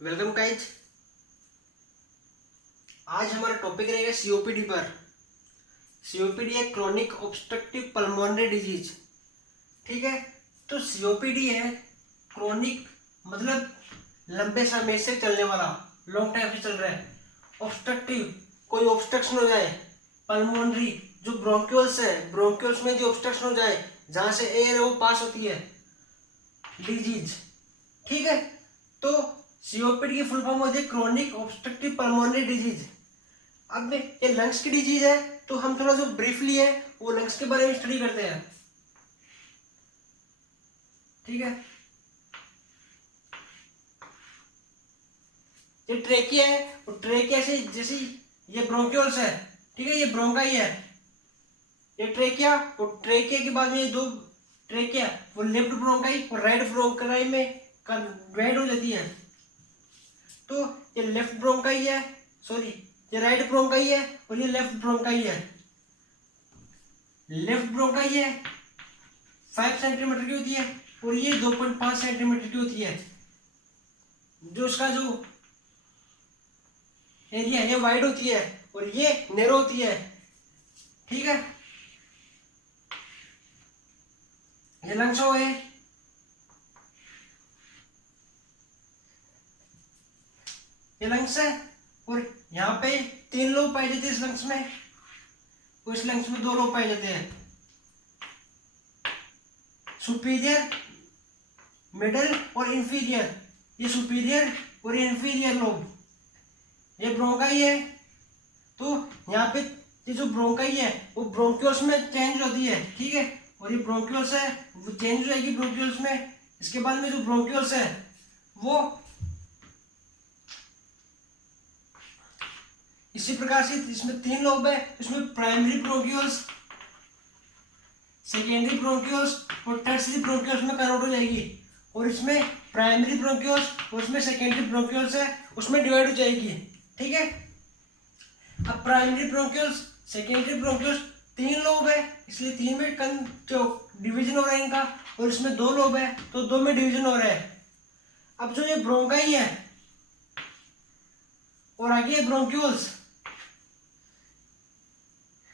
Welcome guys. आज हमारा topic रहेगा सीओपीडी पर। सीओपीडी है क्रॉनिक ऑब्स्ट्रक्टिव पल्मोनरी डिजीज। ठीक है, तो सीओपीडी है क्रॉनिक मतलब लंबे समय से चलने वाला, लॉन्ग टाइम से चल रहा है। ऑब्स्ट्रक्टिव कोई ऑब्स्ट्रक्शन हो जाए, पल्मोनरी जो ब्रोंक्यूल्स है, ब्रोंक्यूल्स में जो ऑब्स्ट्रक्शन हो जाए जहां से एयर है वो पास होती है, डिजीज। ठीक है, तो सीओपीडी की फुल फॉर्म होती है क्रॉनिक ऑब्स्ट्रक्टिव पल्मोनरी डिजीज। अब ये लंग्स की डिजीज है, तो हम थोड़ा जो ब्रीफली है वो लंग्स के बारे में स्टडी करते हैं। ठीक है, ये ट्रेकिया है, और ट्रेकिया से जैसे ये ब्रोंक्यूल्स है, ठीक है, ये ब्रोंकाई है, ये ट्रेकिया, और ट्रेकिया के बाद में ये दो ट्रेकिया, वो लेफ्ट ब्रोंकाई और राइट ब्रोंकाई में डिवाइड हो जाती है। तो ये लेफ्ट ब्रोंकाई है, सॉरी ये राइट ब्रोंकाई है और ये लेफ्ट ब्रोंकाई है। लेफ्ट ब्रोंकाई है 5 सेंटीमीटर की होती है और ये 2.5 सेंटीमीटर की होती है। जो इसका जो एरिया है ये वाइड होती है और ये नैरो होती है। ठीक है, ये लंग्स हो गए। ये लंग्स है और यहाँ पे 3 लोब पाए जाते हैं इस लंग्स में, और इस लंग्स में 2 लोब पाए जाते हैं, सुपीरियर, मिडल और इंफीरियर। ये सुपीरियर और ये इंफीरियर लोब। ये ब्रोंकाई है, तो यहाँ पे ये जो ब्रोंकाई है वो ब्रोंक्यूल्स में चेंज होती है। ठीक है, और ये ब्रोंक्यूल्स है वो चेंज हो जाएगी ब्रोंक्यूल्स में। इसके बाद में जो ब्रोंक्यूल्स है वो इसी प्रकार से, इसमें 3 लोब है, इसमें प्राइमरी ब्रोंक्यूल्स, सेकेंडरी ब्रोंक्यूल्स और टर्शियरी ब्रोंक्यूल्स में कन्वर्ट हो जाएगी। और इसमें प्राइमरी ब्रोंक्यूल्स और उसमें सेकेंडरी ब्रोंक्यूल्स है, उसमें डिवाइड हो जाएगी। ठीक है, अब primary bronchioles, secondary bronchioles 3 lobe है, इसलिए 3 में जो डिवीजन हो रहा है इनका, और इसमें 2 लोब है तो 2 में डिवीजन हो रहा है। अब जो ये ब्रोंकाई है और आगे ब्रोंक्यूल्स,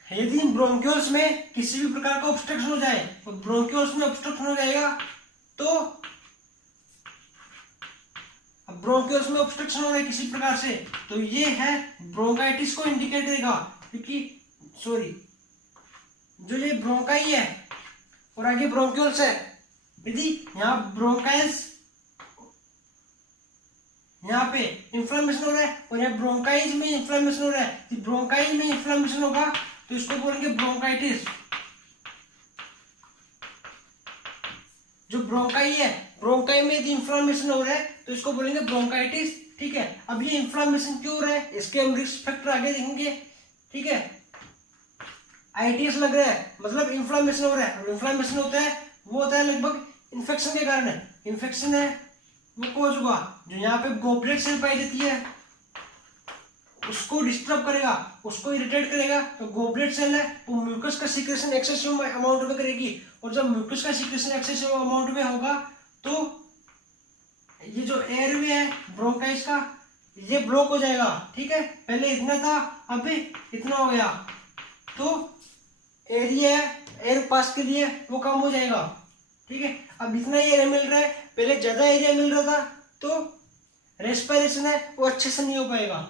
यदि ब्रोंक्यूल्स में किसी भी प्रकार का ऑब्स्ट्रक्शन हो जाए, तो ब्रोंक्यूल्स में ऑब्स्ट्रक्शन हो जाएगा, तो अब ब्रोंक्यूल्स में ऑब्स्ट्रक्शन हो रहा है किसी प्रकार से, तो ये है ब्रोंकाइटिस को इंडिकेट करेगा। क्योंकि सॉरी, जो ये ब्रोंकाई है और आगे ब्रोंक्यूल्स है, यदि यहाँ ब्रोंकाइल्स, यहाँ पे इंफ्लेमेशन हो रहा है और यहाँ ब्रोंकाइज में इंफ्लेमेशन हो रहा है, ब्रोंकाइज में इंफ्लेमेशन होगा तो इसको बोलेंगे ब्रोंकाइटिस। जो ब्रोंकाई है, ब्रोंकाई में यदि इंफ्लेमेशन हो रहा है तो इसको बोलेंगे ब्रोंकाइटिस। ठीक है, अब ये इंफ्लेमेशन क्यों हो रहा है इसके हम रिस्क फैक्टर आगे देखेंगे। ठीक है, आईटीएस लग रहा है मतलब इंफ्लेमेशन हो रहा है, और इंफ्लेमेशन होता है वो होता है लगभग इन्फेक्शन के कारण। इन्फेक्शन है वो कोज हुआ, जो यहाँ पे गोबलेट सेल पाई जाती है उसको डिस्टर्ब करेगा, उसको इरिटेट करेगा। तो गोबलेट सेल है वो म्यूकस का सीक्रेशन एक्सेसिव अमाउंट में करेगी, और जब म्यूकस का सीक्रेशन एक्सेसिव अमाउंट में होगा तो ये जो एयरवे है ब्रोंकाइटिस का ये ब्लॉक हो जाएगा। ठीक है, पहले इतना था अब इतना हो गया, तो एरिया एयर पास के लिए वो कम हो जाएगा। ठीक है, अब इतना ही एरिया मिल रहा है, पहले ज्यादा एरिया मिल रहा था, तो रेस्पिरेशन है वो अच्छे से नहीं हो पाएगा।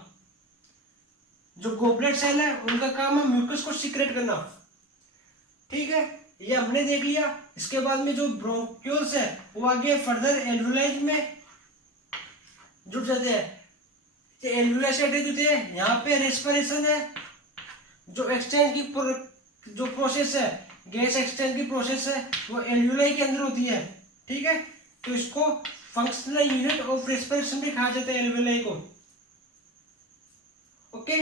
जो गोबलेट सेल है उनका काम है म्यूकस को सीक्रेट करना। ठीक है, ये हमने देख लिया। इसके बाद में जो ब्रोंक्यूल्स है वो आगे फर्दर एल्वुलाई में जुड़ जाते हैं। एल्वुलाई से अटैच होते हैं, यहाँ पे रेस्पिरेशन है, जो एक्सचेंज की जो प्रोसेस है, गैस एक्सचेंज की प्रोसेस है वो एल्वुलाई के अंदर होती है। ठीक है, तो इसको फंक्शनल यूनिट ऑफ रेस्पिरेशन भी कहा जाता है एल्वुलाई को। ओके,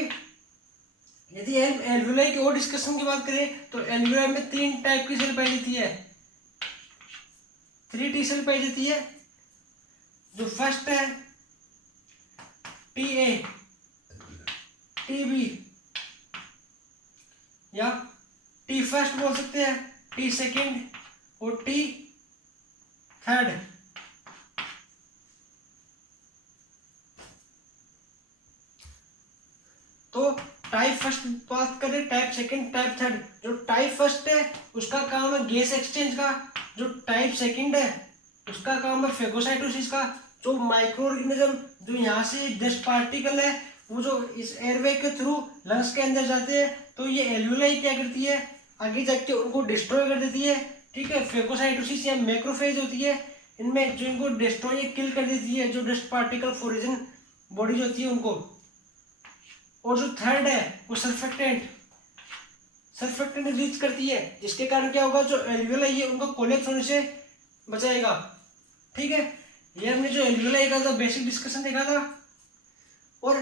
यदि एल्वुलाई की और डिस्कशन की बात करें तो एल्वुलाई में 3 टाइप की सेल पाई जाती है, 3 टी सेल पाई जाती है। जो फर्स्ट है टी ए, टी बी या टी फर्स्ट बोल सकते हैं, टी सेकेंड और टी थर्ड। तो टाइप फर्स्ट बात करें, टाइप सेकंड, टाइप थर्ड। जो टाइप फर्स्ट है उसका काम है गैस एक्सचेंज का, जो टाइप सेकंड है उसका काम है फेगोसाइटोसिस का। जो माइक्रो ऑर्गेनिज्म जो यहाँ से डस्ट पार्टिकल है वो जो इस एयरवे के थ्रू लंग्स के अंदर जाते हैं, तो ये एल्यूलाई क्या करती है, आगे जाके उनको डिस्ट्रॉय कर देती है। ठीक है, फेगोसाइटोसिस या मैक्रोफेज होती है इनमें, जो इनको डिस्ट्रॉय किल कर देती है, जो डस्ट पार्टिकल फॉरिजन बॉडीज होती है उनको। और जो थर्ड है वो सर्फेक्टेंट रिलीज करती है, जिसके कारण क्या होगा, जो एल्वियोलाई है उनको कोलेप्स होने से बचाएगा। ठीक है, ये हमने जो एल्वियोलाई का तो बेसिक डिस्कशन देखा था। और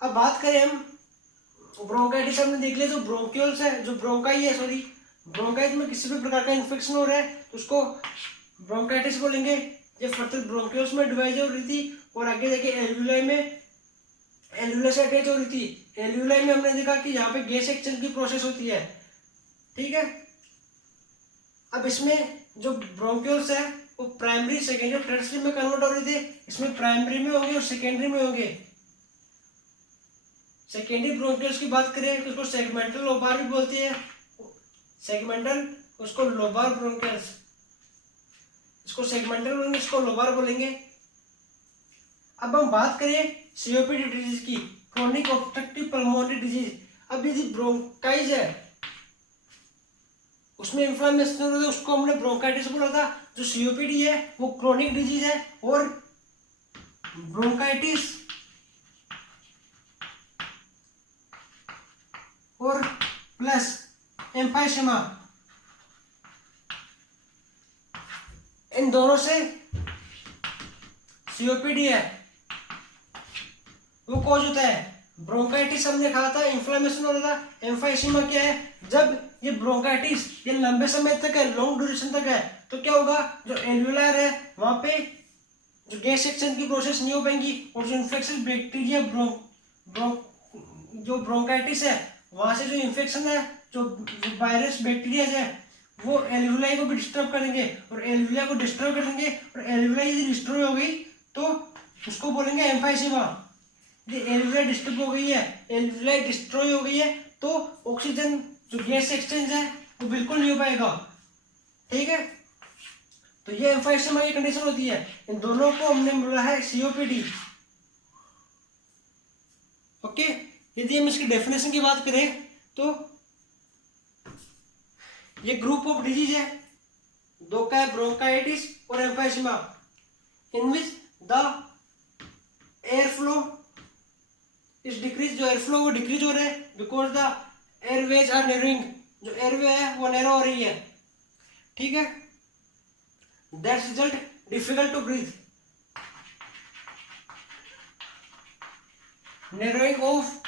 अब बात करें हम ब्रोंकाइटिस, हमने देख लिया जो ब्रोंक्यूल्स है, जो ब्रोंकाई है, सॉरी ब्रोंकाइट में किसी भी प्रकार का इन्फेक्शन हो रहा है तो उसको ब्रोंकाइटिस बोलेंगे। ये फर्दर ब्रोंक्यूल्स में डिवाइड हो रही थी और आगे जाके एल्वियोलाई में एल्वियोलाई से अटैच हो रही थी। एल्वियोलाई में हमने देखा कि यहाँ पे गैस एक्सचेंज की प्रोसेस होती है। ठीक है, अब इसमें जो ब्रोंक्यूल्स है वो प्राइमरी, सेकेंडरी और टर्शियरी में कन्वर्ट हो रहे थे। इसमें प्राइमरी में होंगे और सेकेंडरी में होंगे। सेकेंडरी ब्रोंक्यूल्स की बात करें तो उसको सेगमेंटल लोबार भी बोलते हैं, सेगमेंटल, उसको लोबार ब्रोंक्यूल्स, इसको सेगमेंटल बोलेंगे, इसको लोबार बोलेंगे। अब हम बात करें सीओपीडी डिजीज की, क्रोनिक ऑब्स्ट्रक्टिव पल्मोनरी डिजीज। अब यदि ब्रोंकाइज है उसमें इंफ्लेमेशन हो रहा है, उसको हमने ब्रोंकाइटिस बोला था। जो सीओपीडी है वो क्रोनिक डिजीज है, और ब्रोंकाइटिस और प्लस एम्फाइसेमा, इन दोनों से सीओपीडी है वो कॉज होता है। ब्रोंकाइटिस हमने कहा था इन्फ्लेमेशन हो रहा था। एम्फाइसेमा क्या है, जब ये ब्रोंकाइटिस ये लंबे समय तक है, लॉन्ग ड्यूरेशन तक है, तो क्या होगा, जो एल्वियोलार है वहां पे जो गैस एक्सचेंज की प्रोसेस नहीं हो पाएंगी, और जो इन्फेक्शन बैक्टीरिया जो ब्रोंकाइटिस है वहां से जो इन्फेक्शन है, जो वायरस बैक्टीरिया है वो एल्वियोलाई को भी डिस्टर्ब करेंगे, और एल्वियोलाई को डिस्ट्रॉय कर देंगे। और एल्वियोलाई यदि डिस्ट्रॉय हो गई तो उसको बोलेंगे एम्फाइसेमा। एल्वियोलाई डिस्टर्ब हो गई है, एल्वियोलाई डिस्ट्रॉय हो गई है, तो ऑक्सीजन जो गैस एक्सचेंज है वो बिल्कुल नहीं हो पाएगा। ठीक है, तो ये एम्फाइसेमा की कंडीशन होती है। इन दोनों को हमने बोला है सीओपीडी। ओके, यदि हम इसकी डेफिनेशन की बात करें तो ये ग्रुप ऑफ डिजीज है, दो का है, ब्रोंकाइटिस और emphysema, in which the air flow is decrease, जो एयर फ्लो वो डिक्रीज हो रहा है because the airways are narrowing, जो एयरवे है वो नैरो हो रही है। ठीक है, that result difficult to breathe, narrowing of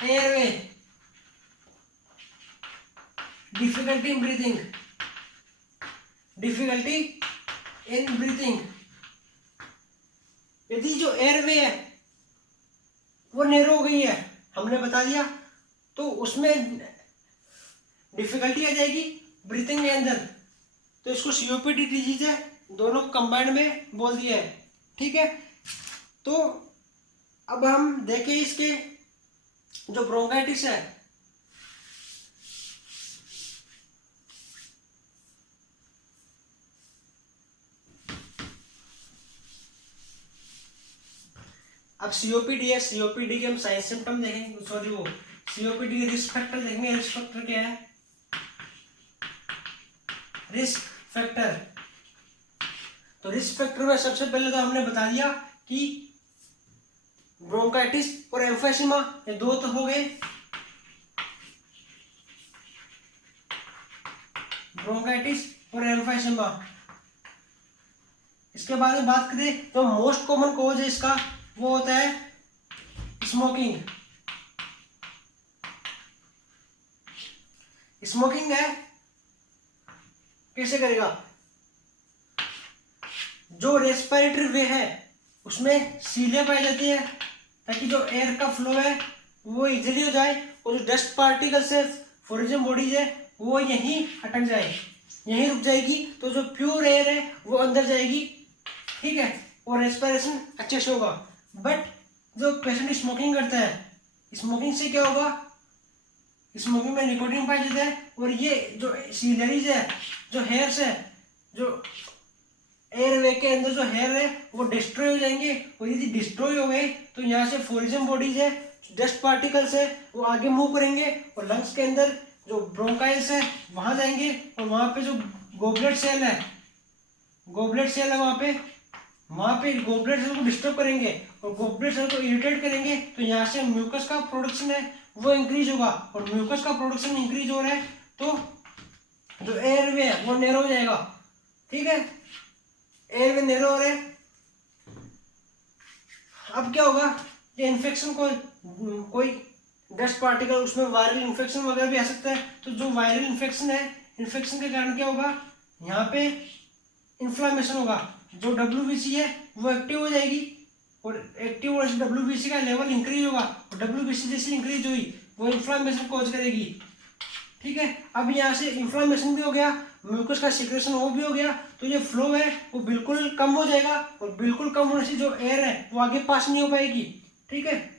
airway, difficulty in breathing, difficulty in breathing. यदि जो एयरवे है वो नैरो हो गई है, हमने बता दिया, तो उसमें डिफिकल्टी आ जाएगी ब्रीथिंग के अंदर, तो इसको सीओपीडी डिजीज है, दोनों कंबाइंड में बोल दिया है। ठीक है, तो अब हम देखें इसके जो ब्रोंकाइटिस है, अब सीओपीडी है, सीओपीडी के हम साइन सिम्टम देखेंगे, सॉरी वो सीओपीडी के रिस्क फैक्टर देखेंगे। रिस्क फैक्टर क्या है, रिस्क फैक्टर, तो रिस्क फैक्टर में सबसे पहले तो हमने बता दिया कि ब्रोंकाइटिस और एम्फाइसेमा ये दो तो हो गए, ब्रोंकाइटिस और एम्फाइसेमा। इसके बाद में बात करें तो मोस्ट कॉमन कॉज है इसका, वो होता है स्मोकिंग। स्मोकिंग है कैसे करेगा, जो रेस्पिरेटरी वे है उसमें सीलें पाई जाती है ताकि जो एयर का फ्लो है वो इजीली हो जाए, और जो डस्ट पार्टिकल्स है, फॉरिजन बॉडीज है, वो यहीं अटक जाए, यहीं रुक जाएगी, तो जो प्योर एयर है वो अंदर जाएगी। ठीक है, और रेस्पिरेशन अच्छे से होगा। बट जो पेशेंट स्मोकिंग करता है स्मोकिंग से क्या होगा, स्मोकिंग में निकोटीन पाया जाता है, और ये जो सीलरीज है, जो हेयर्स है, जो एयरवे के अंदर जो हेयर है वो डिस्ट्रॉय हो जाएंगे, और यदि डिस्ट्रॉय हो गए तो यहाँ से फोरिजन बॉडीज है, डस्ट पार्टिकल्स है, वो आगे मूव करेंगे और लंग्स के अंदर जो ब्रोंकाइल्स है वहां जाएंगे, और वहां पे जो गोबलेट सेल है, गोबलेट सेल है वहां पे गोबलेट सेल को डिस्टर्ब करेंगे और गोबलेट सेल को इरिटेट करेंगे, तो यहाँ से म्यूकस का प्रोडक्शन है वो इंक्रीज होगा, और म्यूकस का प्रोडक्शन इंक्रीज हो रहा है तो जो एयरवे है वो नैरो हो जाएगा। ठीक है, एयरवे नैरो हो रहा है। अब क्या होगा, ये इन्फेक्शन को कोई डस्ट पार्टिकल, उसमें वायरल इन्फेक्शन वगैरह भी आ सकता है, तो जो वायरल इन्फेक्शन है, इन्फेक्शन के कारण क्या होगा, यहाँ पे इन्फ्लामेशन होगा, जो WBC है वो एक्टिव हो जाएगी, और एक्टिव होने से WBC का लेवल इंक्रीज होगा, और WBC जैसे इंक्रीज हुई वो इन्फ्लामेशन कॉज करेगी। ठीक है, अब यहाँ से इन्फ्लामेशन भी हो गया, म्यूकस का सिक्रेशन वो भी हो गया, तो ये फ्लो है वो बिल्कुल कम हो जाएगा, और बिल्कुल कम होने से जो एयर है वो आगे पास नहीं हो पाएगी। ठीक है,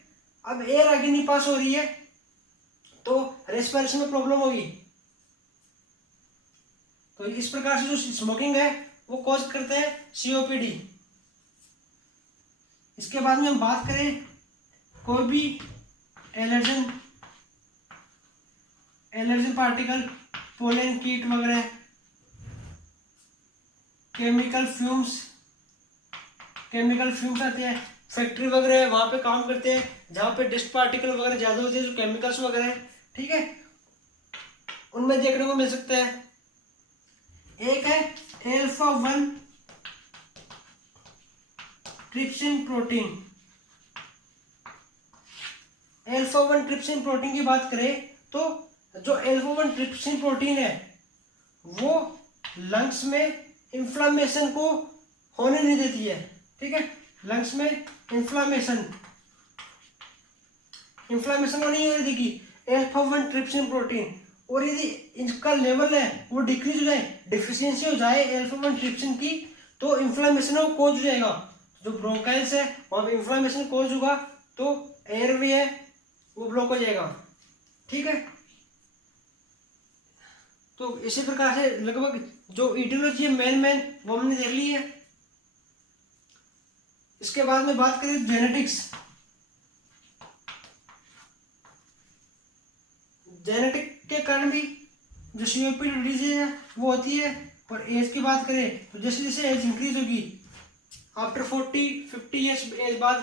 अब एयर आगे नहीं पास हो रही है तो रेस्पिरेशन में प्रॉब्लम होगी। तो इस प्रकार से जो स्मोकिंग है वो कॉज करता है COPD। इसके बाद में हम बात करें कोई भी एलर्जन पार्टिकल, पोलन, कीट वगैरह, केमिकल फ्यूम्स आते हैं, फैक्ट्री वगैरह वहां पे काम करते हैं जहाँ पे डस्ट पार्टिकल वगैरह ज्यादा होते हैं, जो केमिकल्स वगैरह है। ठीक है, उनमें देखने को मिल सकता है, एक है α1 ट्रिप्सिन प्रोटीन। α1 ट्रिप्सिन प्रोटीन की बात करें तो जो α1 ट्रिप्सिन प्रोटीन है वो लंग्स में इन्फ्लामेशन को होने नहीं देती है। ठीक है, लंग्स में इन्फ्लामेशन को नहीं होने देगी α1 ट्रिप्सिन प्रोटीन, और यदि इसका लेवल है वो डिक्रीज हो जाए, डिफिशियंसी हो जाए α1 ट्रिप्सिन की, तो इन्फ्लामेशन को कॉज हो जाएगा, जो ब्रोंकाइल्स है वहां पे इन्फ्लामेशन कॉज होगा, तो एयरवे है वो ब्लॉक हो जाएगा। ठीक है, तो इसी प्रकार से लगभग जो ईटियोलॉजी है मेन वो हमने देख ली है। इसके बाद में बात करें जेनेटिक्स। जेनेटिक के कारण भी जो COPD डिजीज है वो होती है, और एज की बात करें तो जैसे जैसे एज इंक्रीज होगी, आफ्टर 40-50 ईयर्स एज बाद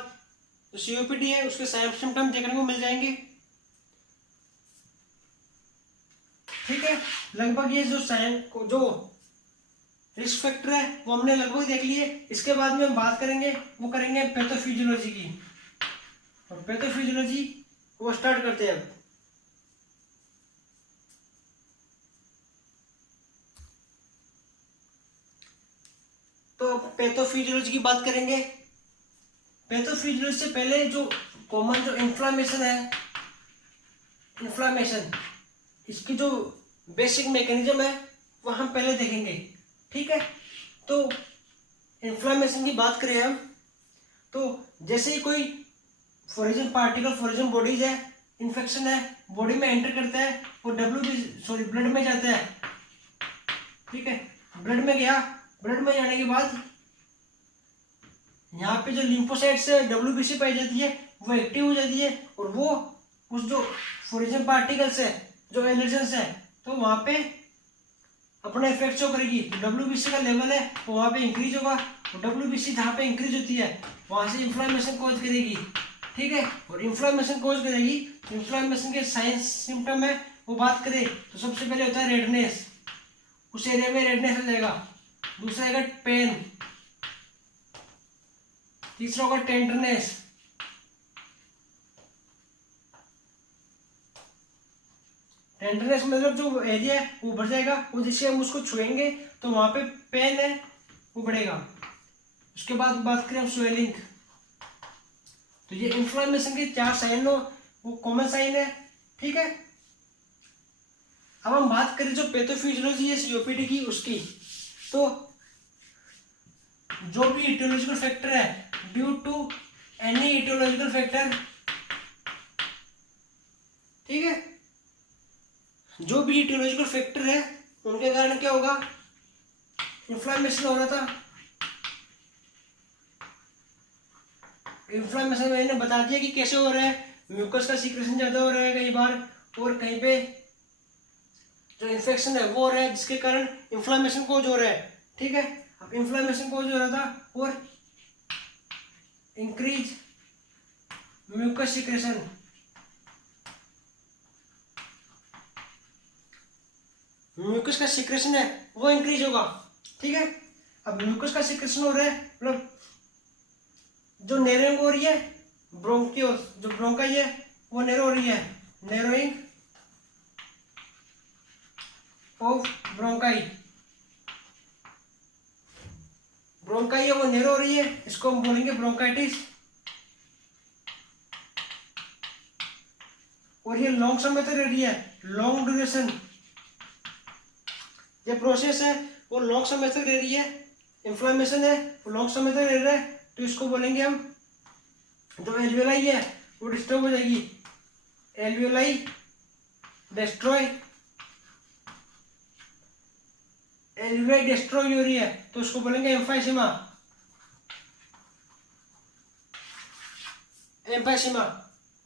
जो COPD है उसके सिम्टम देखने को मिल जाएंगे। ठीक है, लगभग ये जो रिस्क फैक्टर है वो हमने लगभग देख लिए। इसके बाद में हम बात करेंगे वो करेंगे पैथोफिजियोलॉजी की, और पैथोफिजियोलॉजी वो स्टार्ट करते हैं अब। तो पैथोफिजियोलॉजी की बात करेंगे। पैथोफिजियोलॉजी से पहले जो कॉमन जो इन्फ्लामेशन है, इसकी जो बेसिक मैकेनिज्म है वो हम पहले देखेंगे। ठीक है, तो इन्फ्लामेशन की बात करें हम, तो जैसे ही कोई फोरिजन पार्टिकल, फोरिजन बॉडीज है, इन्फेक्शन है, बॉडी में एंटर करता है और ब्लड में जाता है। ठीक है, ब्लड में गया, ब्लड में जाने के बाद यहाँ पे जो लिम्फोसाइट्स है, WBC पाई जाती है, वो एक्टिव हो जाती है, और वो उस जो फोरिजन पार्टिकल्स है, जो एलर्जेंस है, तो वहां पे अपना इफेक्ट शो करेगी। WBC का लेवल है वो वहां पे इंक्रीज होगा, और WBC जहाँ पे इंक्रीज होती है वहां से इन्फ्लामेशन कॉज करेगी। ठीक है, और इन्फ्लामेशन कॉज करेगी, इन्फ्लामेशन के साइंस सिम्टम है वो बात करें तो सबसे पहले होता है रेडनेस, उस एरिया में रेडनेस हो जाएगा। दूसरा आएगा पेन, तीसरा होगा टेंडरनेस, मतलब जो एरिया है वो बढ़ जाएगा, वो जिससे हम उसको छुएंगे तो वहां पे पेन है वो बढ़ेगा। उसके बाद बात करें हम स्वेलिंग, तो ये इन्फ्लामेशन के 4 साइन हो, वो कॉमन साइन है। ठीक है, अब हम बात करें जो पैथोफिजियोलॉजी है COPD की उसकी, तो जो भी इटियोलॉजिकल फैक्टर है, due to any etiological factor जो भी ईटियोलॉजिकल फैक्टर है उनके कारण क्या होगा, इन्फ्लामेशन हो रहा था। इन्फ्लामेशन मैंने बता दिया कि कैसे हो रहा है, म्यूकस का सीक्रेशन ज्यादा हो रहा है कई बार, और कहीं पे जो इन्फेक्शन है वो हो रहा है जिसके कारण इन्फ्लामेशन कोज हो रहा है। ठीक है, अब इन्फ्लामेशन कोज हो रहा था और इंक्रीज म्यूकस सीक्रेशन, म्यूकस का सीक्रेशन है वो इंक्रीज होगा। ठीक है, अब म्यूकस का सीक्रेशन हो रहा है मतलब जो नैरोइंग हो रही है ब्रोंकियोल, जो ब्रोंकाई है वो नैरो हो रही है, नैरोइंग ऑफ ब्रोंकाई, ब्रोंकाई है वो नैरो हो रही है, इसको हम बोलेंगे ब्रोंकाइटिस। और ये लॉन्ग समय तक रह रही है, लॉन्ग ड्यूरेशन, ये प्रोसेस है वो लॉन्ग समय तक रह रही है, इन्फ्लामेशन है वो लॉन्ग समय तक रह रहा है, तो इसको बोलेंगे हम, जो एल्वियोलाई है वो डिस्टर्ब हो जाएगी, एल्वियोलाई डिस्ट्रॉय, एल्वियोलाई डिस्ट्रॉय हो रही है तो उसको बोलेंगे एम्फाइसीमा, एम्फाइसीमा।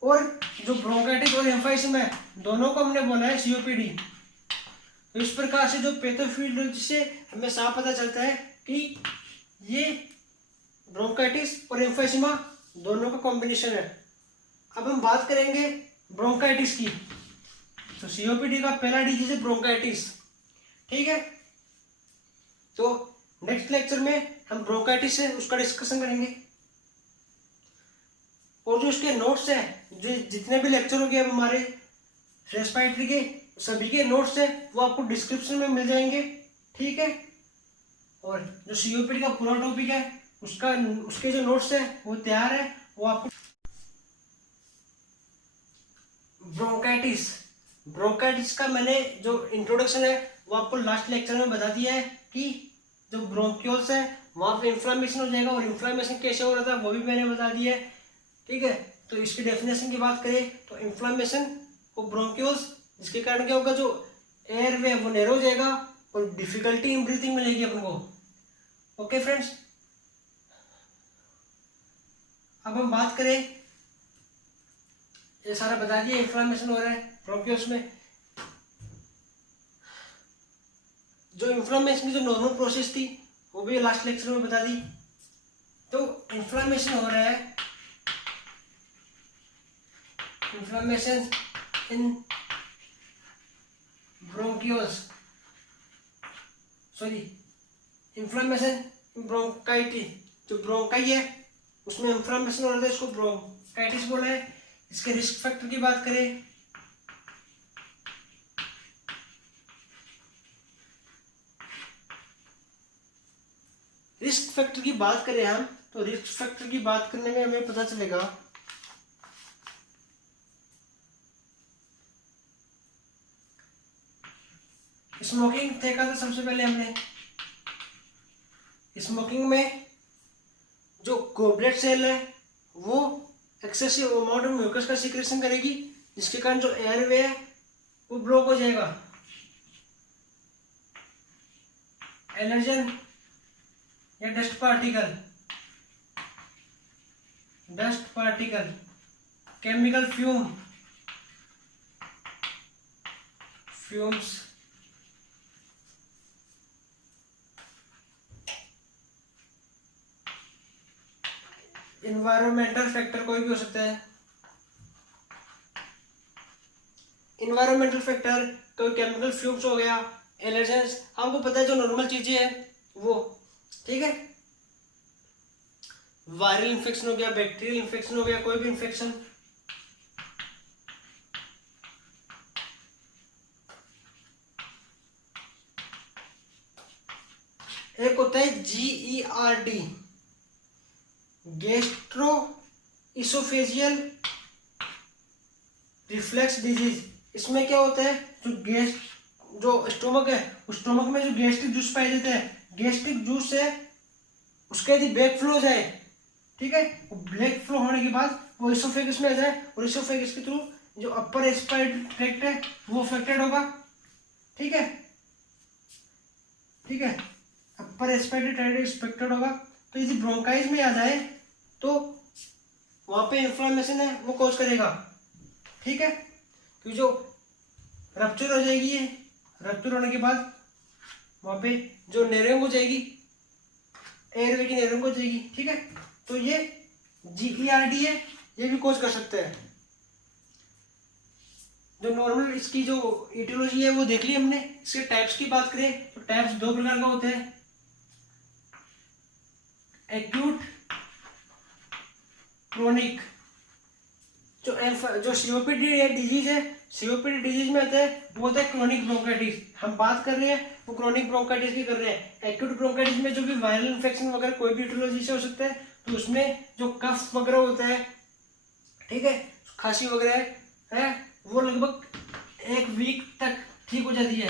और जो ब्रोंकाइटिस और एम्फाइसीमा है दोनों को हमने बोला है सीओपीडी। तो इस प्रकार से जो पैथोफिजियोलॉजी से हमें साफ पता चलता है कि ये ब्रोंकाइटिस और एम्फाइसीमा दोनों का कॉम्बिनेशन है। अब हम बात करेंगे ब्रोंकाइटिस की, तो सीओपीडी का पहला डिजीज है ब्रोंकाइटिस। ठीक है, तो नेक्स्ट लेक्चर में हम ब्रोंकाइटिस है उसका डिस्कशन करेंगे, और जो इसके नोट्स है, जो जितने भी लेक्चर हो गए अब हमारे रेस्पिरेटरी के सभी के नोट्स है वो आपको डिस्क्रिप्शन में मिल जाएंगे। ठीक है, और जो सीओपीडी का पूरा टॉपिक है उसका, उसके जो नोट्स है वो तैयार है, वो आपको। ब्रोंकाइटिस, ब्रोंकाइटिस का मैंने जो इंट्रोडक्शन है वो आपको लास्ट लेक्चर में बता दिया है कि जो ब्रोंक्यूल्स है वहां पे इन्फ्लामेशन हो जाएगा, और इन्फ्लामेशन कैसे हो रहा था वो भी मैंने बता दिया है। ठीक है, तो इसकी डेफिनेशन की बात करें तो इन्फ्लामेशन ऑफ ब्रोंक्यूल्स, जिसके कारण क्या होगा, जो एयर वे वो नैरो हो जाएगा और डिफिकल्टी इन ब्रीथिंग मिलेगी अपन को। ओके फ्रेंड्स, अब हम बात करें, ये सारा बता दिया इन्फ्लामेशन हो रहा है ब्रोंक्यूल्स में। जो इन्फ्लामेशन की जो नॉर्मल प्रोसेस थी वो भी लास्ट लेक्चर में बता दी। तो इन्फ्लामेशन हो रहा है, इन्फ्लामेशन इन ब्रोंक्यूल्स, सॉरी इन्फ्लामेशन इन ब्रोंकाइटिस, जो ब्रोंकाई है उसमें इन्फ्लामेशन हो रहा है, इसको ब्रोंकाइटिस बोला है। इसके रिस्क फैक्टर की बात करें, रिस्क फैक्टर की बात करें हम, तो रिस्क फैक्टर की बात करने में हमें पता चलेगा स्मोकिंग देखा था सबसे पहले हमने। स्मोकिंग में जो गोबलेट सेल है वो एक्सेसिव अमाउंट ऑफ म्यूकस का सीक्रेशन करेगी, जिसके कारण जो एयरवे है वो ब्लॉक हो जाएगा। एलर्जन या dust particle, dust particle, chemical fume, fumes, environmental factor कोई भी हो सकता है, इन्वायरमेंटल फैक्टर कोई केमिकल फ्यूम्स हो गया, एलर्जेंस, हमको पता है जो नॉर्मल चीजें हैं वो। ठीक है, वायरल इन्फेक्शन हो गया, बैक्टीरियल इन्फेक्शन हो गया, कोई भी इन्फेक्शन। एक होता है GERD, gastro oesophageal reflex disease. इसमें क्या होता है, जो गैस, जो स्टोमक है उस स्टोमक में जो गैस्ट्रिक जूस पाए जाते हैं, गैस्ट्रिक जूस से उसका यदि बैक फ्लो हो जाए, ठीक है, ब्लैक फ्लो होने के बाद वो इसोफेगस में आ जाए और इसोफेगस के थ्रू जो अपर रेस्पिरेटरी ट्रैक्ट है वो अफेक्टेड होगा, ठीक है, ठीक है, अपर रेस्पिरेटरी एक्सपेक्टेड होगा। तो यदि ब्रोंकाइज में आ जाए तो वहां पे इन्फ्लामेशन है वो कॉज करेगा, ठीक है, क्योंकि जो रप्चर हो जाएगी, ये रप्चर होने के बाद वहां पे जो नेरिंग हो जाएगी, एयरवे की नेरिंग हो जाएगी, ठीक है। तो ये GERD है, ये भी कॉज कर सकते हैं। जो नॉर्मल इसकी जो इटियोलॉजी है वो देख ली हमने। इसके टाइप्स की बात करें तो टाइप्स दो प्रकार का होते हैं, एक्यूट, क्रोनिक। जो सीओपीडी डिजीज है, सीओपीडी डिजीज में होता है वो होता है क्रोनिक ब्रोंकाइटिस। हम बात कर रहे हैं वो क्रोनिक ब्रोंकाइटिस की कर रहे हैं। एक्यूट ब्रोंकाइटिस में जो भी वायरल इन्फेक्शन वगैरह कोई भी इटियोलॉजी से हो सकता है, तो उसमें जो कफ वगैरह होता है, ठीक है, खांसी वगैरह है, वो लगभग 1 वीक तक ठीक हो जाती है।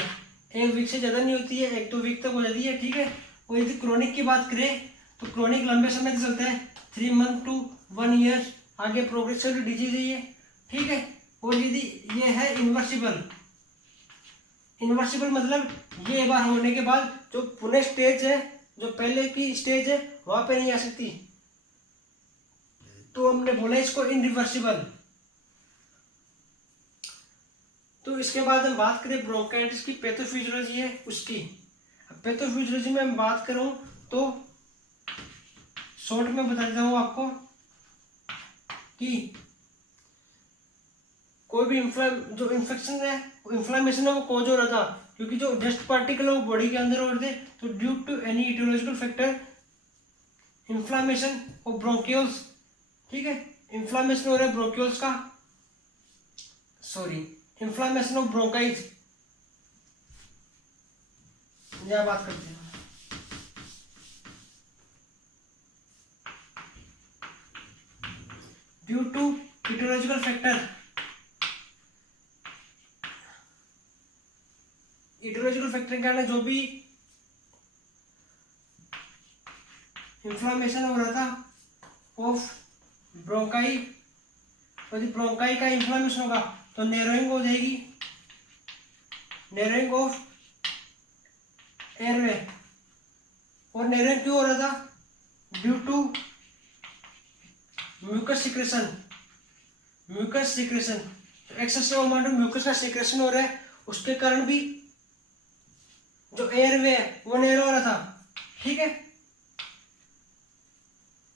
1 वीक से ज़्यादा नहीं होती है, 1-2 वीक तक हो जाती है, ठीक है। और यदि क्रोनिक की बात करें तो क्रोनिक लंबे समय तक चलता है, 3 मंथ टू 1 ईयर, आगे प्रोग्रेसिव डिजीज है ये, ठीक है। और यदि ये है इन्वर्सिबल, इन्वर्सिबल मतलब ये एक बार होने के बाद जो पुणे स्टेज है, जो पहले की स्टेज है, वहां पे नहीं आ सकती, तो हमने बोला इसको इनरिवर्सिबल। तो इसके बाद हम बात करें ब्रोंकाइटिस की पैथोफिजियोलॉजी है उसकी। पैथोफिजियोलॉजी में हम बात करूं तो शॉर्ट में बता देता हूं आपको कि कोई भी जो इन्फेक्शन है, इन्फ्लामेशन है, वो कॉज हो रहा था क्योंकि जो डस्ट पार्टिकल है वो बॉडी के अंदर हो रहे थे। तो due to any etiological factor inflammation of bronchioles, ठीक है, इन्फ्लामेशन हो रहा है ब्रोंक्यूल्स का, सॉरी, इन्फ्लामेशन ऑफ ब्रोंकाइज, यह बात करते हैं। Due to etiological factor, etiological factor क्या है, जो भी इन्फ्लामेशन हो रहा था ऑफ ब्रोंकाई, यदि ब्रोंकाई का इन्फ्लामेशन होगा तो नैरोइंग हो जाएगी, नैरोइंग ऑफ एयरवे। और नैरोइंग क्यों हो रहा था? Due to mucus secretion, mucus secretion, excessive amount of mucus का सिक्रेशन हो रहा है, उसके कारण भी जो एयरवे है वो नैरो हो रहा था, ठीक है।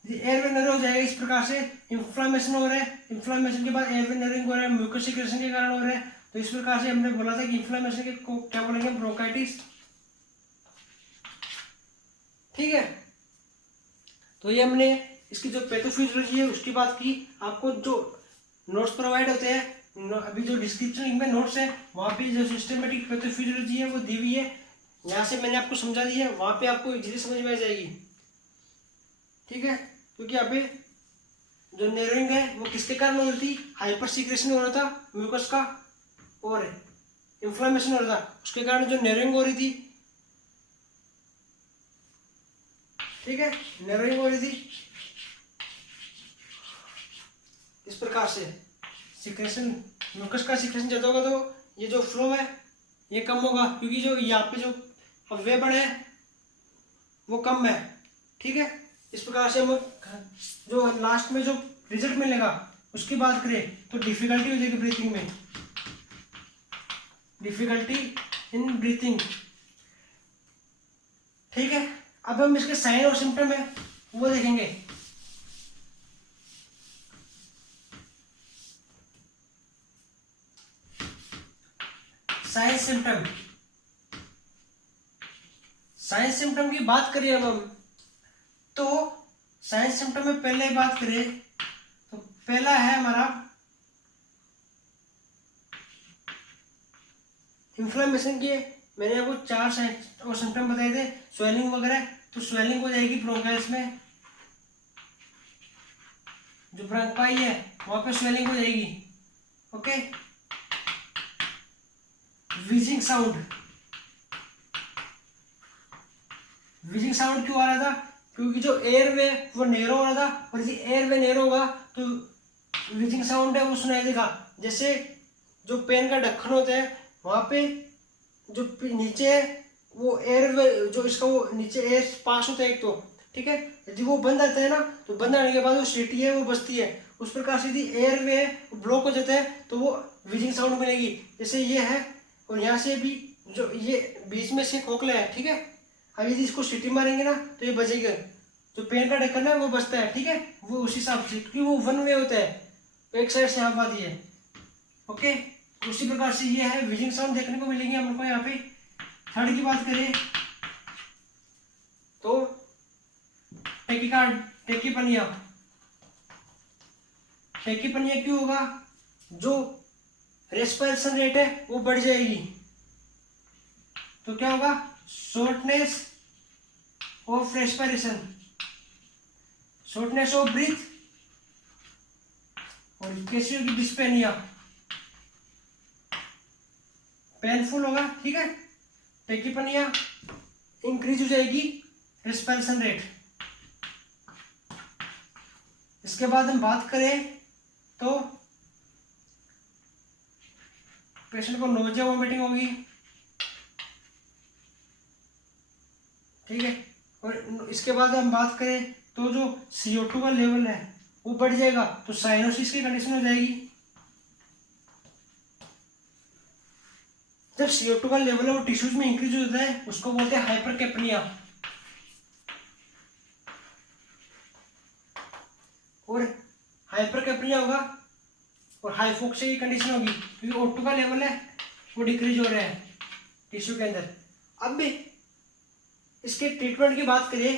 एयरवे नैरो हो जाएगा, इस प्रकार से इन्फ्लामेशन हो रहा है, इन्फ्लामेशन के बाद एयरवे नैरोइंग हो रहा है, म्यूकस सिक्रेशन के कारण हो रहा है। तो इस प्रकार से हमने बोला था कि इन्फ्लामेशन के को क्या बोलेंगे, ब्रोंकाइटिस, ठीक है। तो ये हमने इसकी जो पैथोफिजियोलॉजी है उसकी बात की। आपको जो नोट्स प्रोवाइड होते हैं, अभी जो डिस्क्रिप्शन लिंक में नोट्स है वहाँ पे जो सिस्टमेटिक पैथोफिजियोलॉजी है वो दी हुई है, यहाँ से मैंने आपको समझा दी है, वहाँ पे आपको इजीली समझ में आ जाएगी, ठीक है। क्योंकि यहाँ पे जो नैरोइंग है वो किसके कारण हो रही थी, हाइपर सीक्रेशन हो रहा था म्यूकस का और इन्फ्लामेशन हो रहा था, उसके कारण जो नैरोइंग हो रही थी, ठीक है, नैरोइंग हो रही थी। इस प्रकार से सिक्रेशन, म्यूकस का सिक्रेशन ज्यादा होगा तो ये जो फ्लो है ये कम होगा, क्योंकि जो यहाँ पे जो अवयव बने हैं वो कम है, ठीक है। इस प्रकार से हम जो लास्ट में जो रिजल्ट मिलेगा उसकी बात करें तो डिफिकल्टी हो जाएगी ब्रीथिंग में, डिफिकल्टी इन ब्रीथिंग, ठीक है। अब हम इसके साइन और सिम्टम है वो देखेंगे। साइन सिम्टम, साइन सिम्टम की बात करें अब हम, तो साइन सिम्टम में पहले बात करें तो पहला है हमारा इन्फ्लेमेशन की। मैंने आपको 4 साइन और सिम्टम बताए थे, स्वेलिंग वगैरह, तो स्वेलिंग हो जाएगी ब्रोंकाइल्स में, जो ब्रोंकाई है वहां पे स्वेलिंग हो जाएगी, ओके। व्हीजिंग साउंड, व्हीजिंग साउंड क्यों आ रहा था, क्योंकि जो एयरवे वो नैरो हो रहा था, और यदि एयरवे नैरो होगा तो व्हीजिंग साउंड है वो सुनाई देगा। जैसे जो पेन का ढक्कन होता है वहां पे जो नीचे है वो एयर, जो इसका वो नीचे एयर पास होता है एक तो, ठीक है। यदि वो बंद आता है ना, तो बंद आने के बाद वो सीटी है वो बचती है। उस प्रकार से यदि एयर वे ब्लॉक हो जाता है तो वो व्हीजिंग साउंड मिलेगी। जैसे ये है, और यहाँ से भी जो ये बीच में से खोखला है, ठीक है। अब यदि इसको सीटी मारेंगे ना तो ये बजेगा, जो पेन का ढक्कन है वो बचता है, ठीक है। वो उसी हिसाब से, क्योंकि वो वन वे होता है, तो एक साइड से यहाँ बात ये है, ओके। उसी प्रकार से ये है, व्हीजिंग साउंड देखने को मिलेंगे हमको यहाँ पे। थर्ड की बात करें तो टेकिकार्ड, टेकीपनिया। टेकीपनिया क्यों होगा? जो रेस्पिरेशन रेट है वो बढ़ जाएगी, तो क्या होगा? Shortness of respiration, shortness of breath, और कैसी होगी? डिस्पेनिया, पेनफुल होगा, ठीक है। टेकीपनिया, इंक्रीज हो जाएगी रेस्पिरेशन रेट। इसके बाद हम बात करें तो पेशेंट को नोजिया वोमिटिंग होगी, ठीक है। और इसके बाद हम बात करें तो जो CO2 का लेवल है वो बढ़ जाएगा, तो साइनोसिस की कंडीशन हो जाएगी। जब CO2 का लेवल है वो टिश्यूज में इंक्रीज हो जाता है, उसको बोलते हैं हाइपरकेपनिया। और हाइपरकेपनिया होगा और हाइपोक्सिया की कंडीशन होगी, क्योंकि O2 का लेवल है वो डिक्रीज हो रहा है टिश्यू के अंदर। अब भी इसके ट्रीटमेंट की बात करें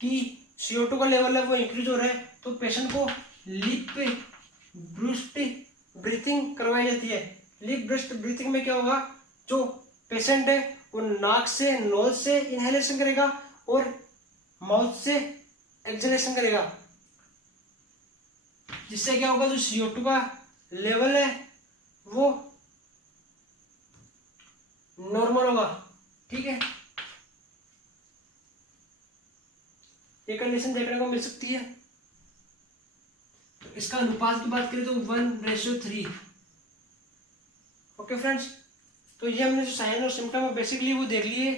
कि CO2 का लेवल है वो इंक्रीज हो रहा है, तो पेशेंट को लिप ब्रूस्ट ब्रीथिंग करवाई जाती है। लिप ब्रूस्ट ब्रीथिंग में क्या होगा? जो पेशेंट है वो नाक से, नोज से इनहेलेशन करेगा और माउथ से एक्सहेलेशन करेगा, जिससे क्या होगा? जो CO2 का लेवल है वो नॉर्मल होगा, ठीक है। ये कंडीशन देखने को मिल सकती है। तो इसका अनुपात की बात करें तो 1:3। ओके फ्रेंड्स, तो ये हमने जो साइन और सिम्टम है बेसिकली वो देख लिए।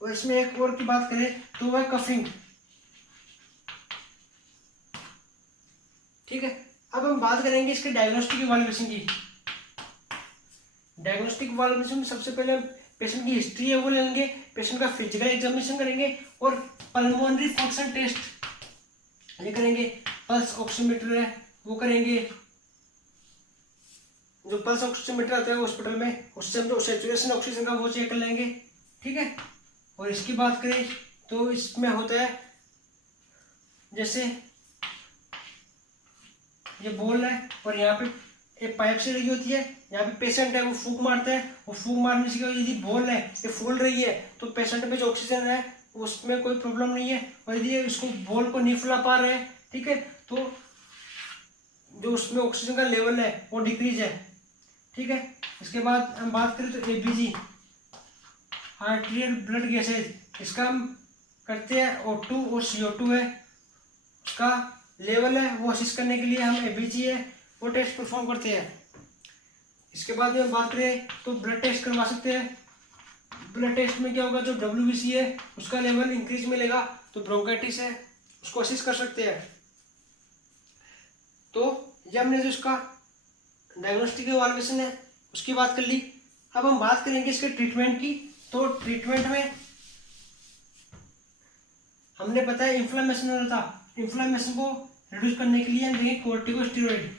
और इसमें एक और की बात करें तो वह कफिंग, ठीक है। अब हम बात करेंगे इसके डायग्नोस्टिक इवैल्यूएशन की। डायग्नोस्टिक इवैल्यूएशन में सबसे पहले हम पेशेंट की हिस्ट्री है वो लेंगे, पेशेंट का फिजिकल एग्जामिनेशन करेंगे और पल्मोनरी फंक्शन टेस्ट ये करेंगे। पल्स ऑक्सीमीटर है वो करेंगे, जो पल्स ऑक्सीमीटर आता है हॉस्पिटल में, उससे हम जो सैचुरेशन ऑक्सीजन का वो चेक कर लेंगे, ठीक है। और इसकी बात करें तो इसमें होता है, जैसे ये बॉल है और यहाँ पे एक पाइप से लगी होती है, यहाँ पे पेशेंट है वो फूंक मारता है, और फूंक मारने से यदि बॉल है ये फूल रही है तो पेशेंट में जो ऑक्सीजन है उसमें कोई प्रॉब्लम नहीं है। और यदि इसको बॉल को नहीं फुला पा रहे हैं, ठीक है, तो जो उसमें ऑक्सीजन का लेवल है वो डिक्रीज है, ठीक है। इसके बाद हम बात करें तो ABG, आर्टेरियल ब्लड गैसेज, इसका हम करते हैं O2 और CO2 है उसका लेवल है वो असिस्ट करने के लिए हम ABG है वो टेस्ट परफॉर्म करते हैं। इसके बाद में हम बात करें तो ब्लड टेस्ट करवा सकते हैं। ब्लड टेस्ट में क्या होगा? जो WBC है उसका लेवल इंक्रीज मिलेगा, तो ब्रोंकाइटिस है उसको असिस्ट कर सकते हैं। तो ये हमने जो इसका डायग्नोस्टिक इवैल्यूएशन है उसकी बात कर ली। अब हम बात करेंगे इसके ट्रीटमेंट की। तो ट्रीटमेंट में हमने बताया इन्फ्लेमेशन हो रहा था, इन्फ्लेमेशन को रिड्यूस करने के लिए हम देंगे कोर्टिकोस्टेरॉइड,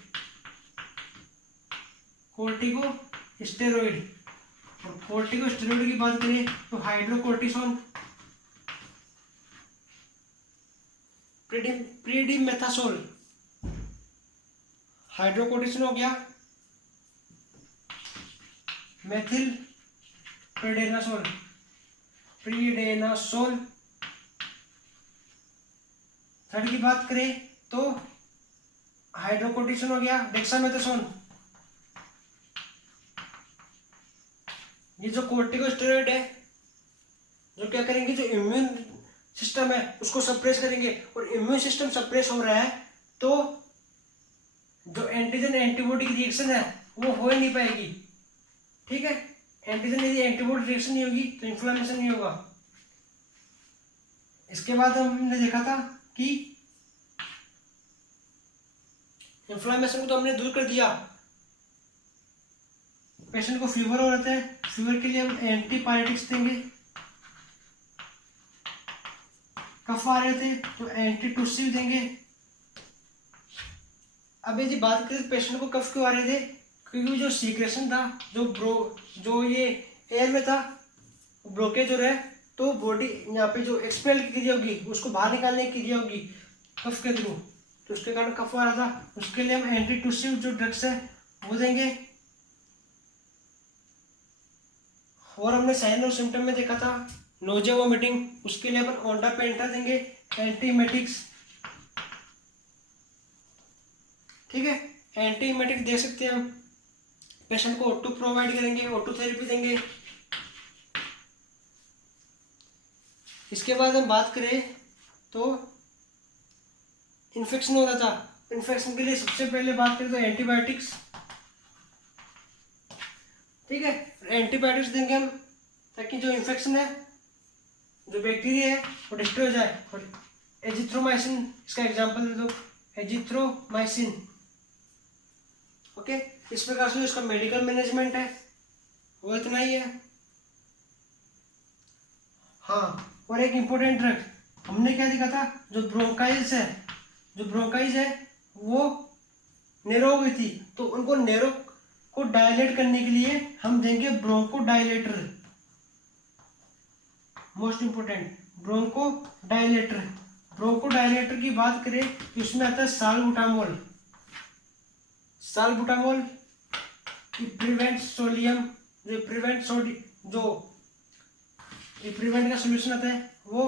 कोर्टिकोस्टेरॉइड। और कोर्टिकोस्टेरॉइड की बात करें तो हाइड्रोकोर्टिसोन, प्रीडिमेथासोल, हाइड्रोकोर्टिसोन हो गया, मेथिल प्रेडेनासोल, थर्ड की बात करें तो हाइड्रोकोर्टिसोन हो गया, डेक्सामेथासोन। ये जो कोर्टिकोस्टेरॉइड है जो क्या करेंगे, जो इम्यून सिस्टम है उसको सप्रेस करेंगे। और इम्यून सिस्टम सप्रेस हो रहा है तो जो एंटीजन एंटीबॉडी की रिएक्शन है वो हो ही नहीं पाएगी, ठीक है। एंटीजन यदि एंटीबॉडी रिएक्शन नहीं होगी तो इन्फ्लेमेशन नहीं होगा। इसके बाद हमने देखा था कि इन्फ्लेमेशन को तो हमने दूर कर दिया। पेशेंट को फीवर हो रहा है, फीवर के लिए हम एंटीबायोटिक्स देंगे। कफ आ रहे थे तो एंटीटूसिव देंगे। अब यदि बात करें पेशेंट को कफ क्यों आ रहे थे, क्योंकि जो सीक्रेशन था, जो ये एयर में था, ब्लॉकेज हो रहा है, तो बॉडी यहाँ पे जो एक्सपेल की क्रिया होगी उसको बाहर निकालने की क्रिया होगी कफ के थ्रू, तो उसके कारण कफ आ रहा था। उसके लिए हम एंटीटूसिव जो ड्रग्स है वो देंगे। और हमने साइन और सिम्टम में देखा था नोजिया वोमिटिंग, उसके लिए अपन ओंडापेंटा देंगे, एंटीमेटिक्स, ठीक है। एंटीमेटिक दे सकते हैं हम। पेशेंट को O2 प्रोवाइड करेंगे, O2 थेरेपी देंगे। इसके बाद हम बात करें तो इन्फेक्शन हो रहा था, इन्फेक्शन के लिए सबसे पहले बात करें तो एंटीबायोटिक्स, ठीक है। एंटीबायोटिक्स देंगे हम ताकि जो इन्फेक्शन है, जो बैक्टीरिया है वो डिस्ट्रॉय हो जाए। और एजिथ्रोमाइसिन इसका एग्जांपल दे दो, एजिथ्रोमाइसिन, ओके। इस प्रकार से इसका मेडिकल मैनेजमेंट है वो इतना ही है। हाँ, और एक इम्पोर्टेंट ड्रग हमने क्या देखा था, जो ब्रोंकाइल्स है वो नैरो हो गई थी, तो उनको नैरो को डायलेट करने के लिए हम देंगे bronchodilator. Most important bronchodilator. Bronchodilator की बात करें तो इसमें आता है सालबुटामोल। सालबुटामोल प्रिवेंट सोडियम, जो प्रिवेंट का सोल्यूशन आता है वो।